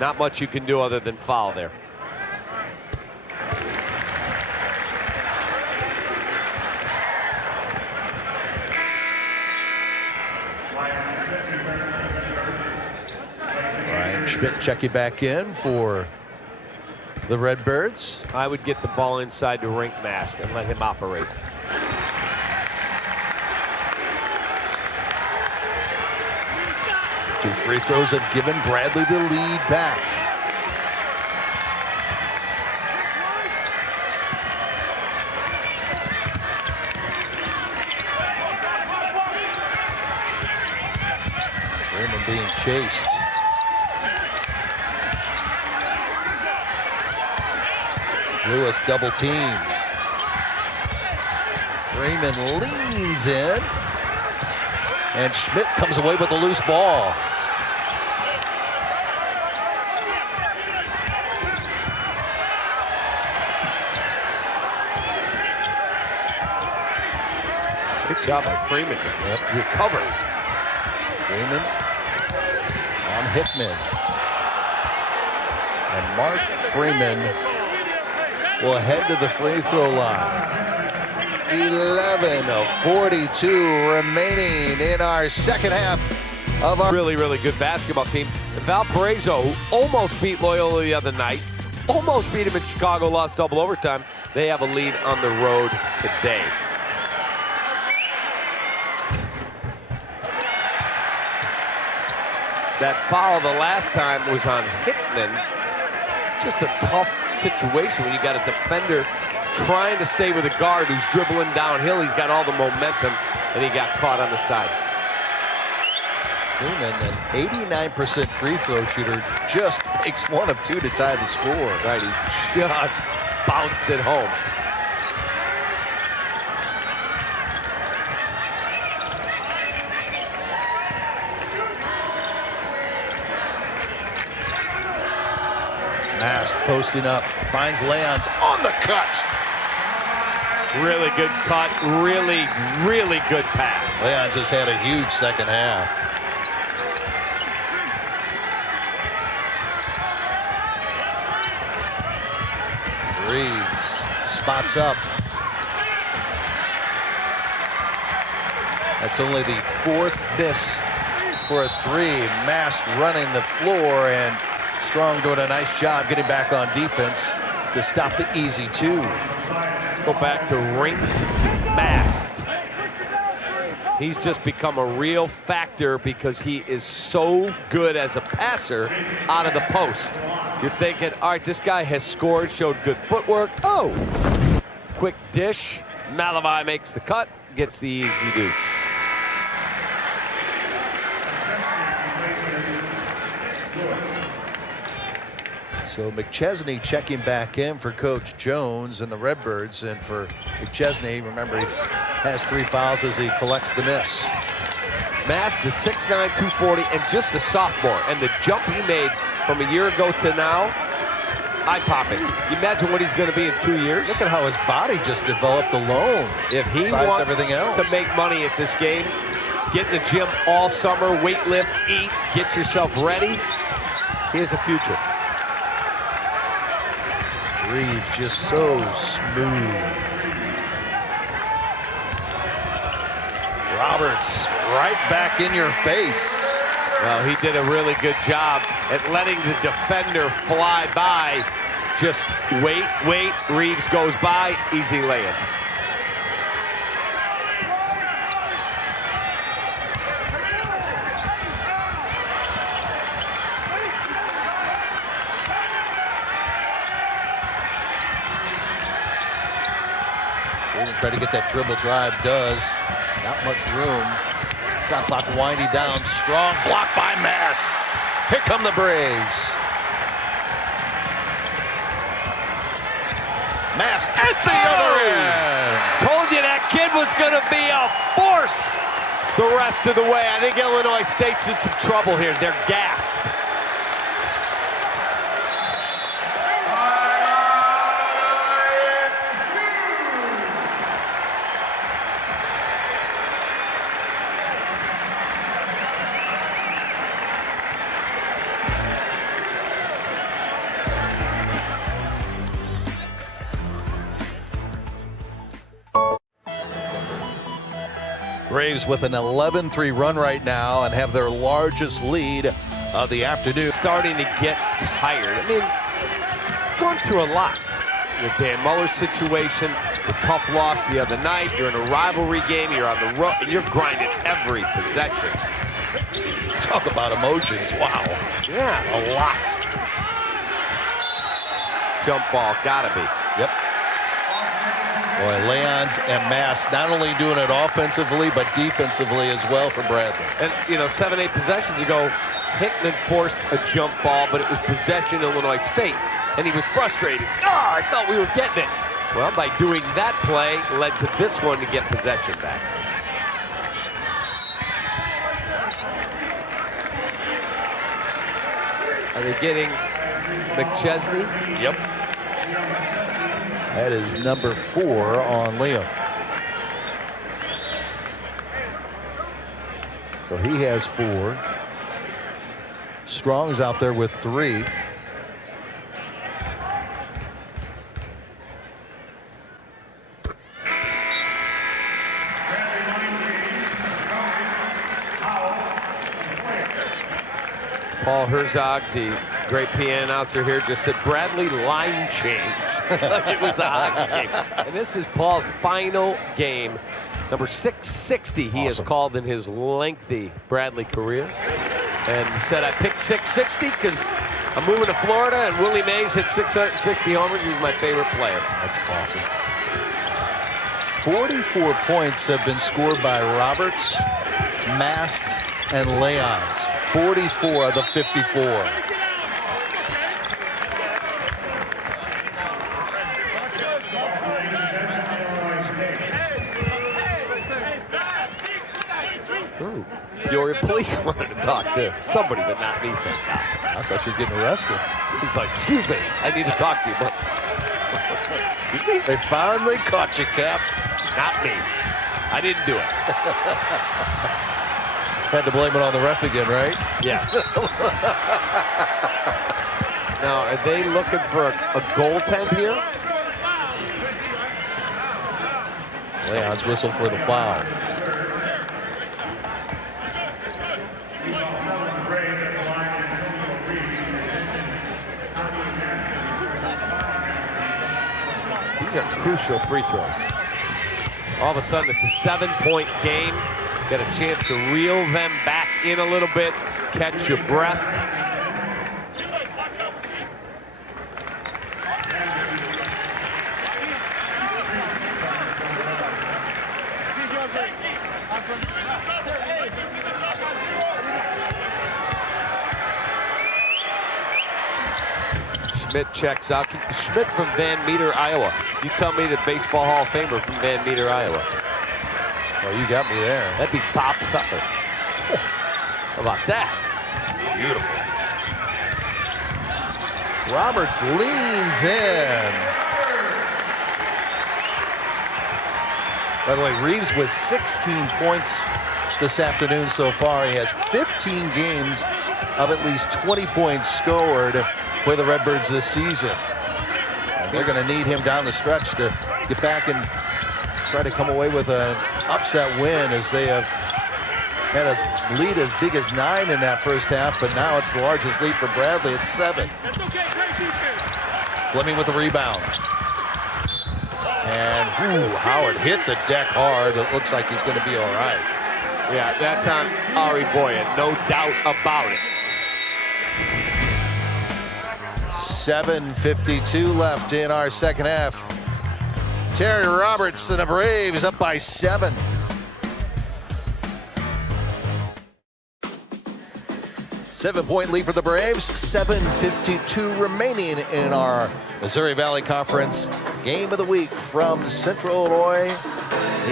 not much you can do other than foul there. Ryan Schmidt checking back in for the Redbirds. I would get the ball inside the Rink Mast and let him operate. Two free throws have given Bradley the lead back. Raymond being chased. Lewis double team. Raymond leans in. And Schmidt comes away with a loose ball. Good job by Freeman. Yep. Recovered. Freeman on Hickman. And Mark Freeman will head to the free throw line. 11 of 42 remaining in our second half of our Really, really good basketball team. Valparaiso, who almost beat Loyola the other night, almost beat him in Chicago, lost double overtime. They have a lead on the road today. That foul the last time was on Hickman. Just a tough situation when you got a defender trying to stay with a guard who's dribbling downhill. He's got all the momentum, and he got caught on the side. Freeman, an 89% free throw shooter, just makes one of two to tie the score. Right, he just bounced it home. Mast posting up, finds Leons on the cut. Really good cut, really, really good pass. Leons has had a huge second half. Reeves spots up. That's only the fourth miss for a three. Mast running the floor, and Strong doing a nice job getting back on defense to stop the easy two. Let's go back to Rink Mast. He's just become a real factor because he is so good as a passer out of the post. You're thinking, all right, this guy has scored, showed good footwork. Oh, quick dish. Malavai makes the cut, gets the easy deuce. So McChesney checking back in for Coach Jones and the Redbirds. And for McChesney, remember, he has 3 fouls as he collects the miss. Mast is 6'9", 240, and just a sophomore. And the jump he made from a year ago to now, eye-popping. You imagine what he's going to be in 2 years? Look at how his body just developed alone. If he besides wants everything else to make money at this game, get in the gym all summer, weight lift, eat, get yourself ready, he has a future. Reeves just so smooth. Roberts right back in your face. Well, he did a really good job at letting the defender fly by. Just wait. Reeves goes by, easy lay-in. Try to get that dribble drive, does. Not much room. Shot clock winding down. Strong block by Mast. Here come the Braves. Mast at the other end. Told you that kid was going to be a force the rest of the way. I think Illinois State's in some trouble here. They're gassed. Braves with an 11-3 run right now and have their largest lead of the afternoon. Starting to get tired. I mean, going through a lot. The Dan Muller situation, the tough loss the other night. You're in a rivalry game. You're on the road, and you're grinding every possession. Talk about emotions. Wow. Yeah, A lot. jump ball, gotta be. Yep. Boy, Leons and Mast not only doing it offensively, but defensively as well for Bradley. And, you know, 7-8 possessions ago, Hickman forced a jump ball, but it was possession Illinois State, and he was frustrated. I thought we were getting it. Well, by doing that play, led to this one to get possession back. Are they getting McChesney? Yep. That is number 4 on Liam. So he has 4. Strong's out there with 3. Paul Herzog, the great PA announcer here, just said Bradley line change. Like it was a hockey game. And this is Paul's final game. Number 660 he has called in his lengthy Bradley career. And he said, I picked 660 because I'm moving to Florida and Willie Mays hit 660 homers. He's my favorite player. That's awesome. 44 points have been scored by Roberts, Mast, and Leons. 44 of the 54. Ooh, Peoria police wanted to talk to somebody, but not me, thank God. I thought you were getting arrested. He's like, excuse me, I need to talk to you. But excuse me? They finally caught you, Cap. Not me. I didn't do it. Had to blame it on the ref again, right? Yes. Now, are they looking for a goaltend here? Leon's whistle for the foul. These are crucial free throws. All of a sudden, it's a 7-point game. Get a chance to reel them back in a little bit, catch your breath. Schmidt checks out. Schmidt from Van Meter, Iowa. You tell me the Baseball Hall of Famer from Van Meter, Iowa. Well, you got me there. That'd be Bob Fettler. Oh, how about that? Beautiful. Roberts leans in. By the way, Reeves with 16 points this afternoon so far. He has 15 games of at least 20 points scored for the Redbirds this season. And they're going to need him down the stretch to get back and try to come away with an upset win, as they have had a lead as big as 9 in that first half, but now it's the largest lead for Bradley at 7. Fleming with the rebound. And Howard hit the deck hard. It looks like he's going to be all right. Yeah, that's on Ari Boyan, no doubt about it. 7:52 left in our second half. Terry Roberts and the Braves up by 7. Seven-point lead for the Braves. 7:52 remaining in our Missouri Valley Conference game of the week from Central Illinois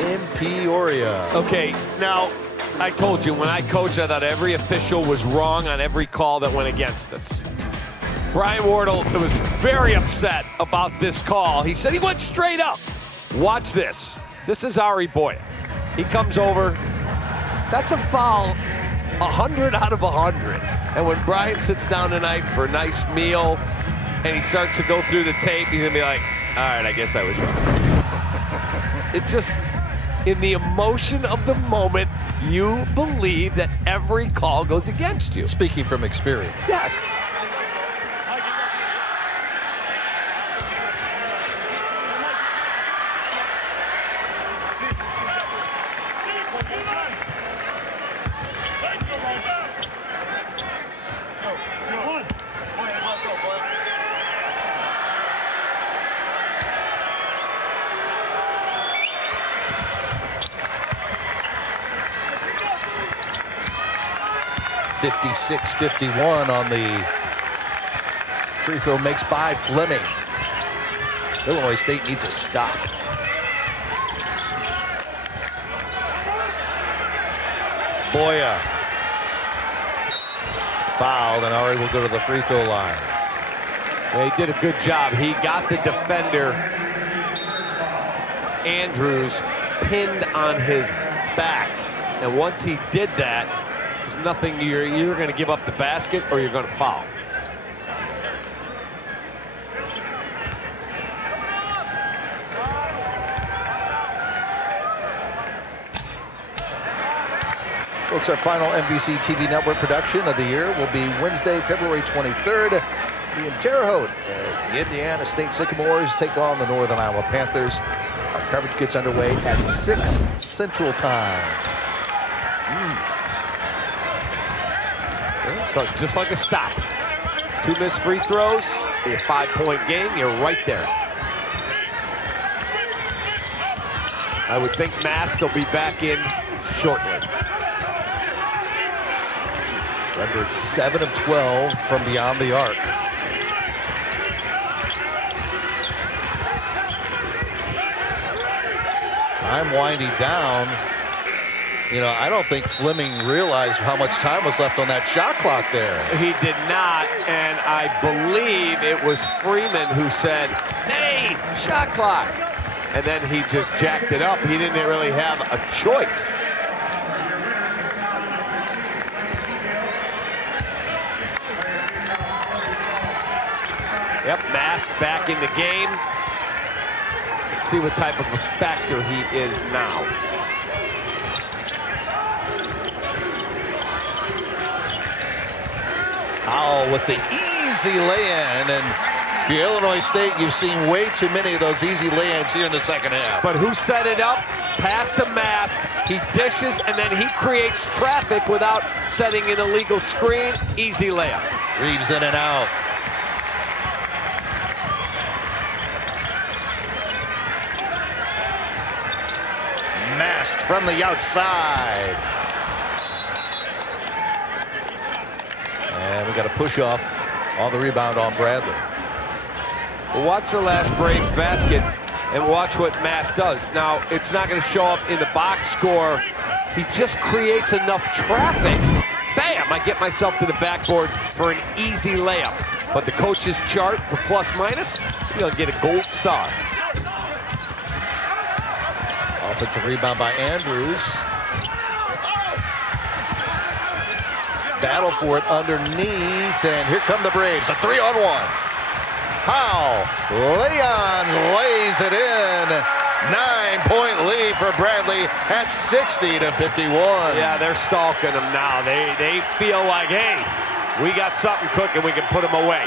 in Peoria. Okay, now, I told you, when I coached, I thought every official was wrong on every call that went against us. Brian Wardle was very upset about this call. He said he went straight up. Watch this. This is Ari Boyan. He comes over. That's a foul, 100 out of 100. And when Brian sits down tonight for a nice meal and he starts to go through the tape, he's going to be like, all right, I guess I was wrong. It just, in the emotion of the moment, you believe that every call goes against you. Speaking from experience. Yes. .56-51 on the free throw makes by Fleming. Illinois State needs a stop. Boya. Fouled, and Ari will go to the free throw line. Yeah, he did a good job. He got the defender, Andrews, pinned on his back. And once he did that, there's nothing, you're either going to give up the basket or you're going to foul. Folks, our final MVC TV network production of the year will be Wednesday, February 23rd. Be in Terre Haute as the Indiana State Sycamores take on the Northern Iowa Panthers. Our coverage gets underway at 6 Central Time. So just like a stop. 2 missed free throws, a 5-point game, you're right there. I would think Mast will be back in shortly. Redbirds 7 of 12 from beyond the arc. Time winding down. You know, I don't think Fleming realized how much time was left on that shot clock there. He did not, and I believe it was Freeman who said, hey, shot clock. And then he just jacked it up. He didn't really have a choice. Yep, Mast back in the game. Let's see what type of a factor he is now. Powell with the easy lay-in, and for Illinois State, you've seen way too many of those easy lay-ins here in the second half. But who set it up? Pass to Mast. He dishes, and then he creates traffic without setting an illegal screen. Easy layup. Reeves in and out. Mast from the outside. And we got a push off on the rebound on Bradley. Watch the last Braves basket and watch what Mass does. Now, it's not going to show up in the box score. He just creates enough traffic. Bam! I get myself to the backboard for an easy layup. But the coach's chart for plus minus, you'll get a gold star. Offensive rebound by Andrews. Battle for it underneath, and here come the Braves. A 3-on-1. How? Leon lays it in. 9-point lead for Bradley at 60-51. Yeah, they're stalking him now. They feel like, hey, we got something cooking. We can put him away.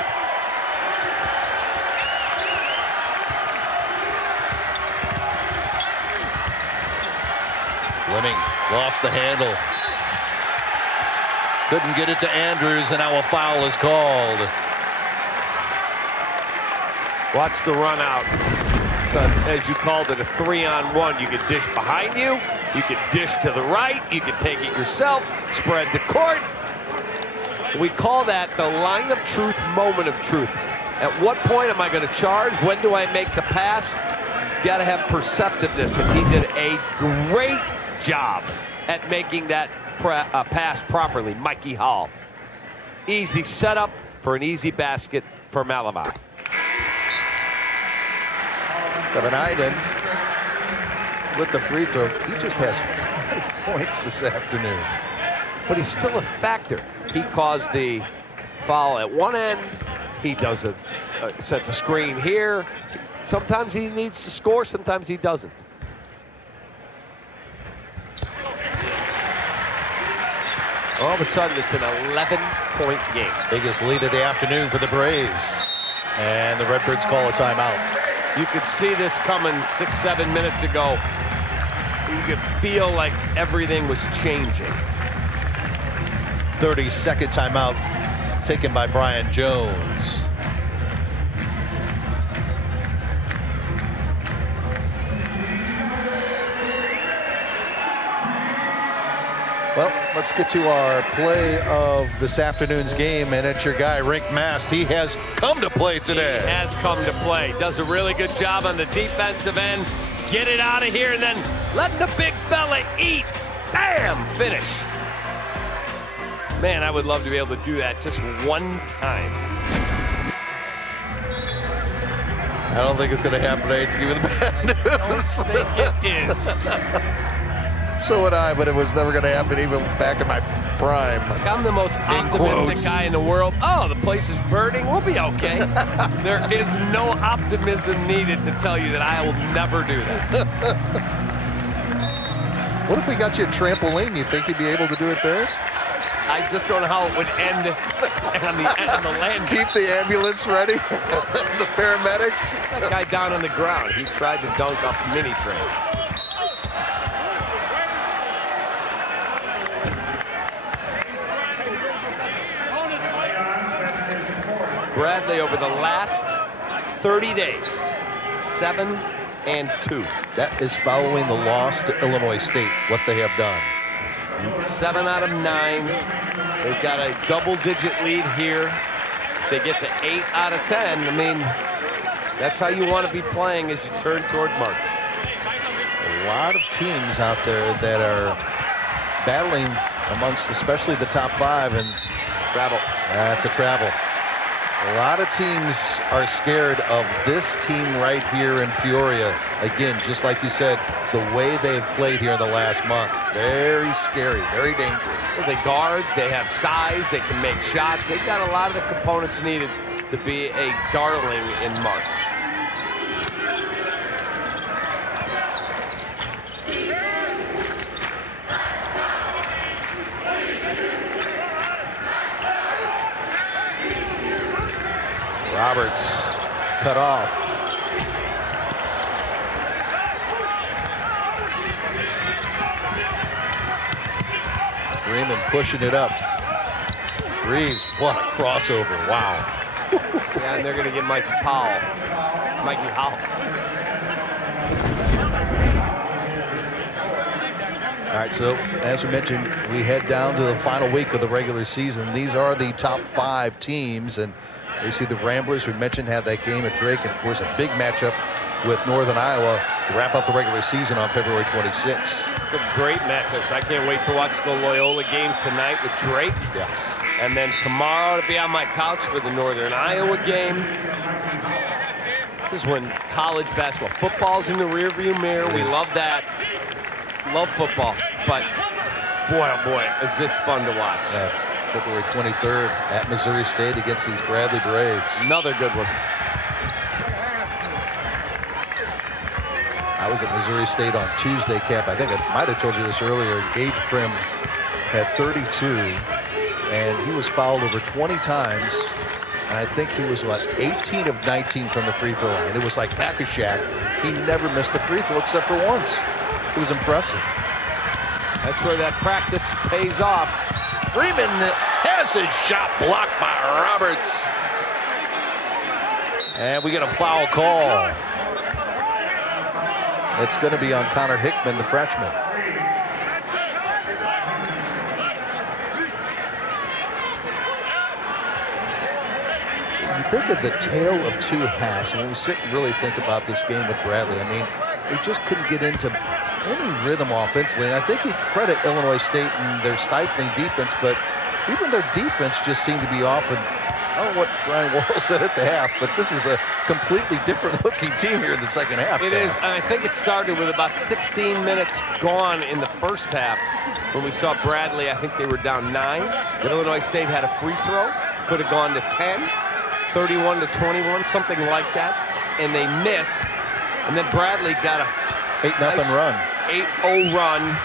Fleming lost the handle. Couldn't get it to Andrews, and now a foul is called. Watch the run out. So, as you called it, a 3-on-1. You can dish behind you. You can dish to the right. You can take it yourself. Spread the court. We call that the line of truth, moment of truth. At what point am I going to charge? When do I make the pass? You've got to have perceptiveness, and he did a great job at making that pass properly. Mikey Hall. Easy setup for an easy basket for Malavai. Kevin Iden with the free throw. He just has 5 points this afternoon. But he's still a factor. He caused the foul at one end. He does sets a screen here. Sometimes he needs to score, sometimes he doesn't. All of a sudden, it's an 11-point game. Biggest lead of the afternoon for the Braves. And the Redbirds call a timeout. You could see this coming 6-7 minutes ago. You could feel like everything was changing. 30-second timeout taken by Brian Jones. Well, let's get to our play of this afternoon's game, and it's your guy, Rick Mast. He has come to play today. He has come to play. Does a really good job on the defensive end. Get it out of here, and then let the big fella eat. Bam! Finish. Man, I would love to be able to do that just one time. I don't think it's going to happen. I hate to give you the bad news. I don't think it is. So would I, but it was never going to happen even back in my prime. Look, I'm the most optimistic guy in the world. Oh, the place is burning. We'll be okay. There is no optimism needed to tell you that I will never do that. What if we got you a trampoline? You think you'd be able to do it there? I just don't know how it would end on the land. Keep the ambulance ready. The paramedics. That guy down on the ground. He tried to dunk off a mini train. Bradley over the last 30 days, 7-2. That is following the loss to Illinois State, what they have done. 7 out of 9. They've got a double-digit lead here. If they get to 8 out of 10, I mean, that's how you want to be playing as you turn toward March. A lot of teams out there that are battling amongst especially the top 5, and Travel. that's a travel. A lot of teams are scared of this team right here in Peoria. Again, just like you said, the way they've played here in the last month. Very scary, very dangerous. So they guard, they have size, they can make shots. They've got a lot of the components needed to be a darling in March. Roberts cut off. Freeman pushing it up. Reeves, what a crossover. Wow. Yeah, and they're going to get Mikey Howell. All right, so as we mentioned, we head down to the final week of the regular season. These are the top 5 teams, and You see the Ramblers, we mentioned, have that game at Drake, and of course a big matchup with Northern Iowa to wrap up the regular season on February 26th. Some great matchups. I can't wait to watch the Loyola game tonight with Drake. Yes. And then tomorrow to be on my couch for the Northern Iowa game. This is when college basketball, football's in the rearview mirror. We love that. Love football. But boy, oh boy, is this fun to watch. February 23rd at Missouri State against these Bradley Braves. Another good one. I was at Missouri State on Tuesday, Cap. I think I might have told you this earlier. Gage Prim had 32, and he was fouled over 20 times. And I think he was, 18 of 19 from the free throw line. It was like hack-a-shack. He never missed a free throw except for once. It was impressive. That's where that practice pays off. Freeman has his shot blocked by Roberts. And we get a foul call. It's going to be on Connor Hickman, the freshman. You think of the tale of two halves. When we sit and really think about this game with Bradley, I mean, they just couldn't get into any rhythm offensively. And I think you credit Illinois State and their stifling defense, but even their defense just seemed to be off. And I don't know what Brian Worrell said at the half, but this is a completely different looking team here in the second half. It is, and I think it started with about 16 minutes gone in the first half when we saw Bradley. I think they were down 9. Illinois State had a free throw, could have gone to 10, 31 to 21, something like that, and they missed. And then Bradley got a 8-0 run. 8-0 run.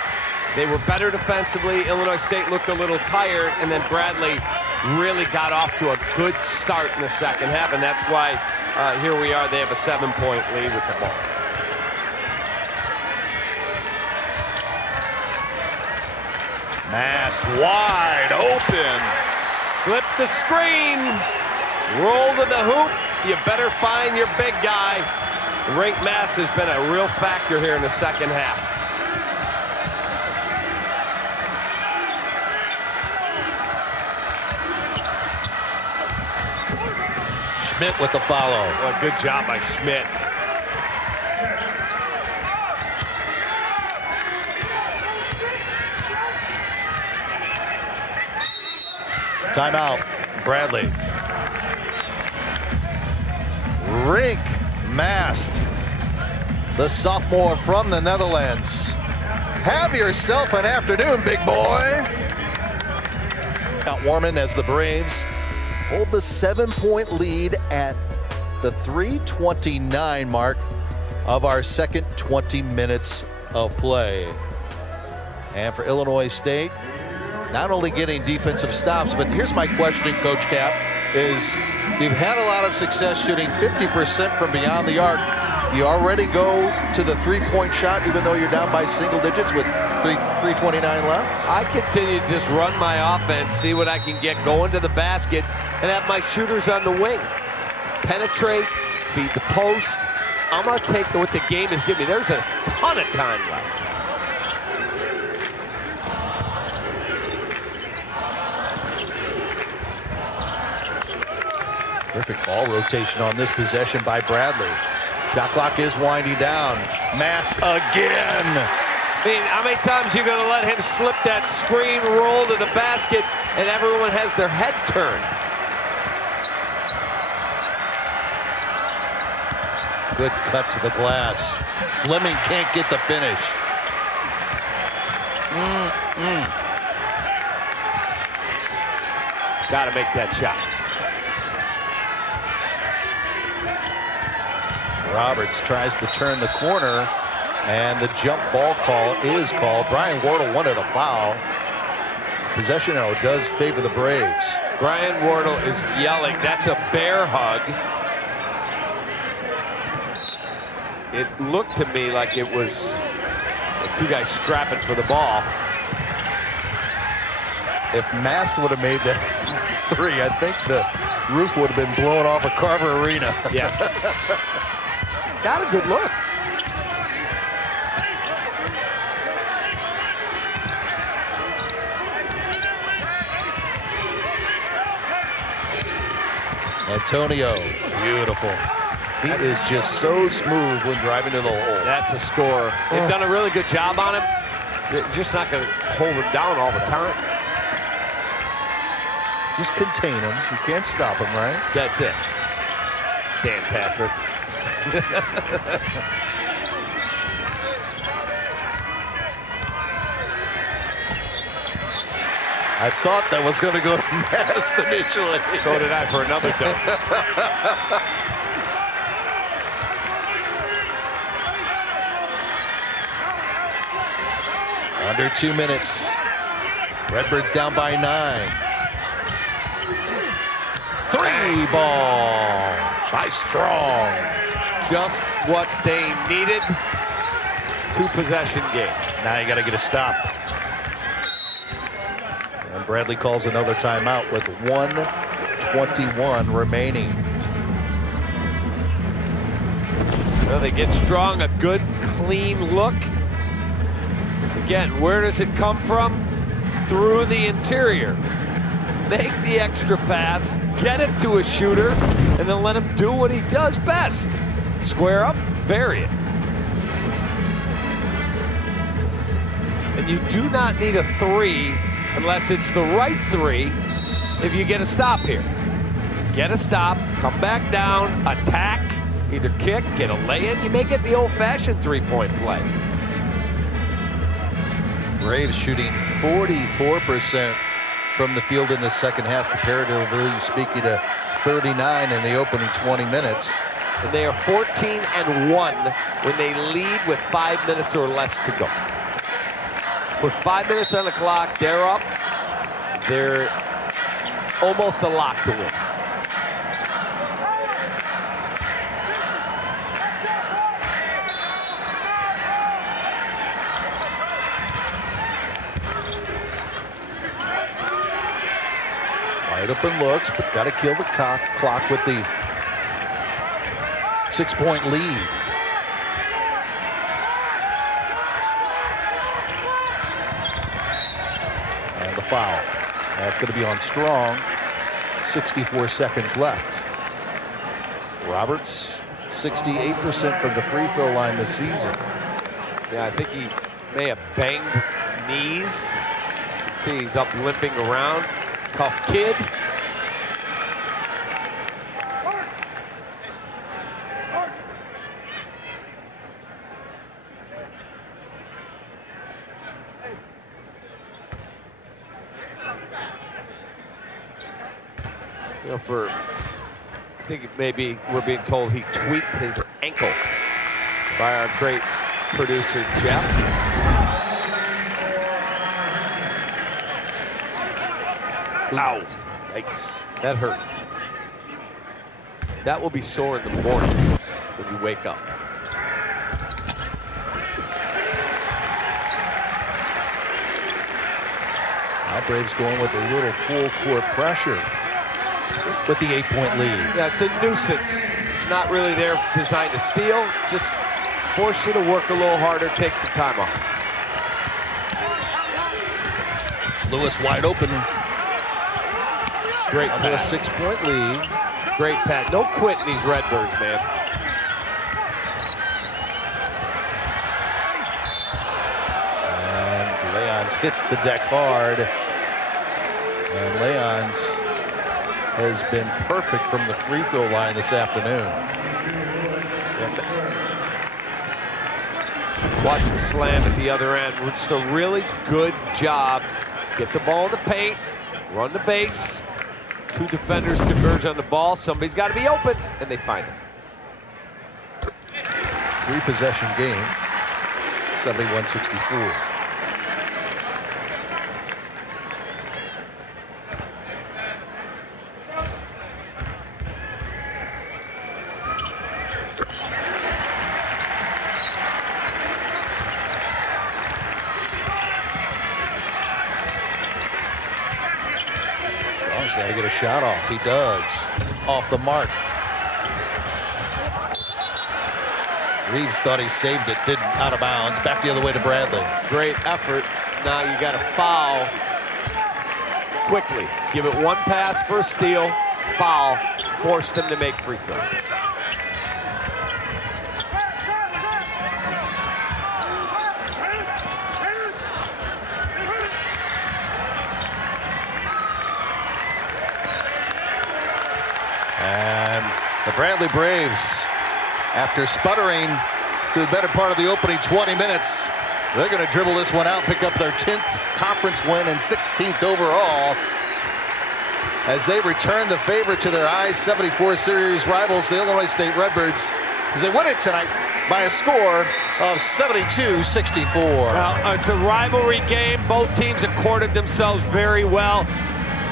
They were better defensively. Illinois State looked a little tired, and then Bradley really got off to a good start in the second half, and that's why here we are. They have a 7-point lead with the ball. Mast wide open. Slip the screen. Roll to the hoop. You better find your big guy. Rink Mass has been a real factor here in the second half. Schmidt with the follow. Well, good job by Schmidt. Timeout. Bradley. Rink Mast, the sophomore from the Netherlands. Have yourself an afternoon, big boy. Out Warman as the Braves hold the 7-point lead at the 3:29 mark of our second 20 minutes of play. And for Illinois State, not only getting defensive stops, but here's my question, Coach Cap, is you've had a lot of success shooting 50% from beyond the arc. You already go to the three-point shot, even though you're down by single digits with 3:29 left? I continue to just run my offense, see what I can get going to the basket, and have my shooters on the wing. Penetrate, feed the post. I'm going to take what the game has given me. There's a ton of time left. Terrific ball rotation on this possession by Bradley. Shot clock is winding down. Mast again. I mean, how many times are you going to let him slip that screen, roll to the basket, and everyone has their head turned? Good cut to the glass. Fleming can't get the finish. Got to make that shot. Roberts tries to turn the corner, and the jump ball call is called. Brian Wardle wanted a foul. Possession arrow does favor the Braves. Brian Wardle is yelling. That's a bear hug. It looked to me like it was the two guys scrapping for the ball. If Mast would have made that three, I think the roof would have been blown off of Carver Arena. Yes. Got a good look. Antonio, beautiful. He is just so smooth when driving to the hole. That's a score. They've done a really good job on him. They're just not going to hold him down all the time. Just contain him. You can't stop him, right? That's it. Dan Patrick. I thought that was going to go to Mast initially. So did I for another dunk. Under 2 minutes. Redbirds down by 9. 3 ball by Strong. Just what they needed. 2-possession game. Now you got to get a stop. And Bradley calls another timeout with 1:21 remaining. Well, they get Strong a good, clean look. Again, where does it come from? Through the interior. Make the extra pass, get it to a shooter, and then let him do what he does best. Square up, bury it. And you do not need a 3 unless it's the right 3 if you get a stop here. Get a stop, come back down, attack, either kick, get a lay-in. You make it the old-fashioned 3-point play. Braves shooting 44% from the field in the second half, comparatively speaking to 39 in the opening 20 minutes. And they are 14-1 when they lead with 5 minutes or less to go. With 5 minutes on the clock, they're up. They're almost a lock to win. Wide open looks, but got to kill the clock with the 6-point lead. And the foul. That's going to be on Strong. 64 seconds left. Roberts, 68% from the free throw line this season. Yeah, I think he may have banged knees. You can see he's up limping around. Tough kid. You know, I think maybe we're being told he tweaked his ankle by our great producer, Jeff. Ow. Yikes. That hurts. That will be sore in the morning when you wake up. Now Braves going with a little full court pressure with the 8-point lead. Yeah, it's a nuisance. It's not really there designed to steal. Just force you to work a little harder, take some time off. Lewis wide open. Great Under a pass. 6-point lead. Great pass. No quitting these Redbirds, man. And Leons hits the deck hard. And Leons has been perfect from the free throw line this afternoon. Watch the slam at the other end. Just a really good job. Get the ball in the paint, run the base. 2 defenders converge on the ball. Somebody's got to be open, and they find him. 3-possession game, 71-64. He's got to get a shot off. He does. Off the mark. Reeves thought he saved it. Didn't. Out of bounds. Back the other way to Bradley. Great effort. Now you got to foul quickly. Give it one pass for a steal. Foul. force them to make free throws. And the Bradley Braves, after sputtering through the better part of the opening 20 minutes, they're going to dribble this one out, pick up their 10th conference win and 16th overall, as they return the favor to their I-74 series rivals, the Illinois State Redbirds, as they win it tonight by a score of 72-64. Well, it's a rivalry game. Both teams accorded themselves very well.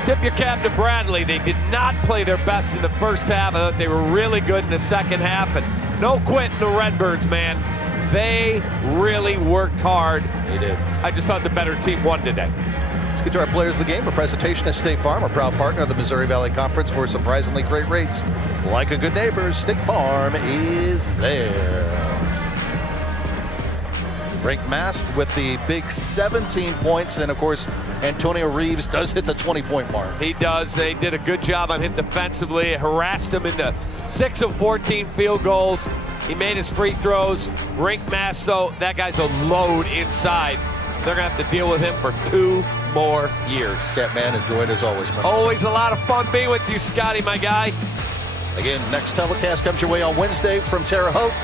Tip your cap to Bradley. They did not play their best in the first half. I thought they were really good in the second half. And no quit in the Redbirds, man. They really worked hard. They did. I just thought the better team won today. Let's get to our players of the game. A presentation of State Farm, a proud partner of the Missouri Valley Conference for surprisingly great rates. Like a good neighbor, State Farm is there. Brink Mast with the big 17 points, and of course, Antonio Reeves does hit the 20-point mark. He does. They did a good job on him defensively, harassed him into 6 of 14 field goals. He made his free throws. Brink Mast, though, that guy's a load inside. They're going to have to deal with him for 2 more years. Catman, enjoyed as always, man. Always a lot of fun being with you, Scotty, my guy. Again, next telecast comes your way on Wednesday from Terre Haute.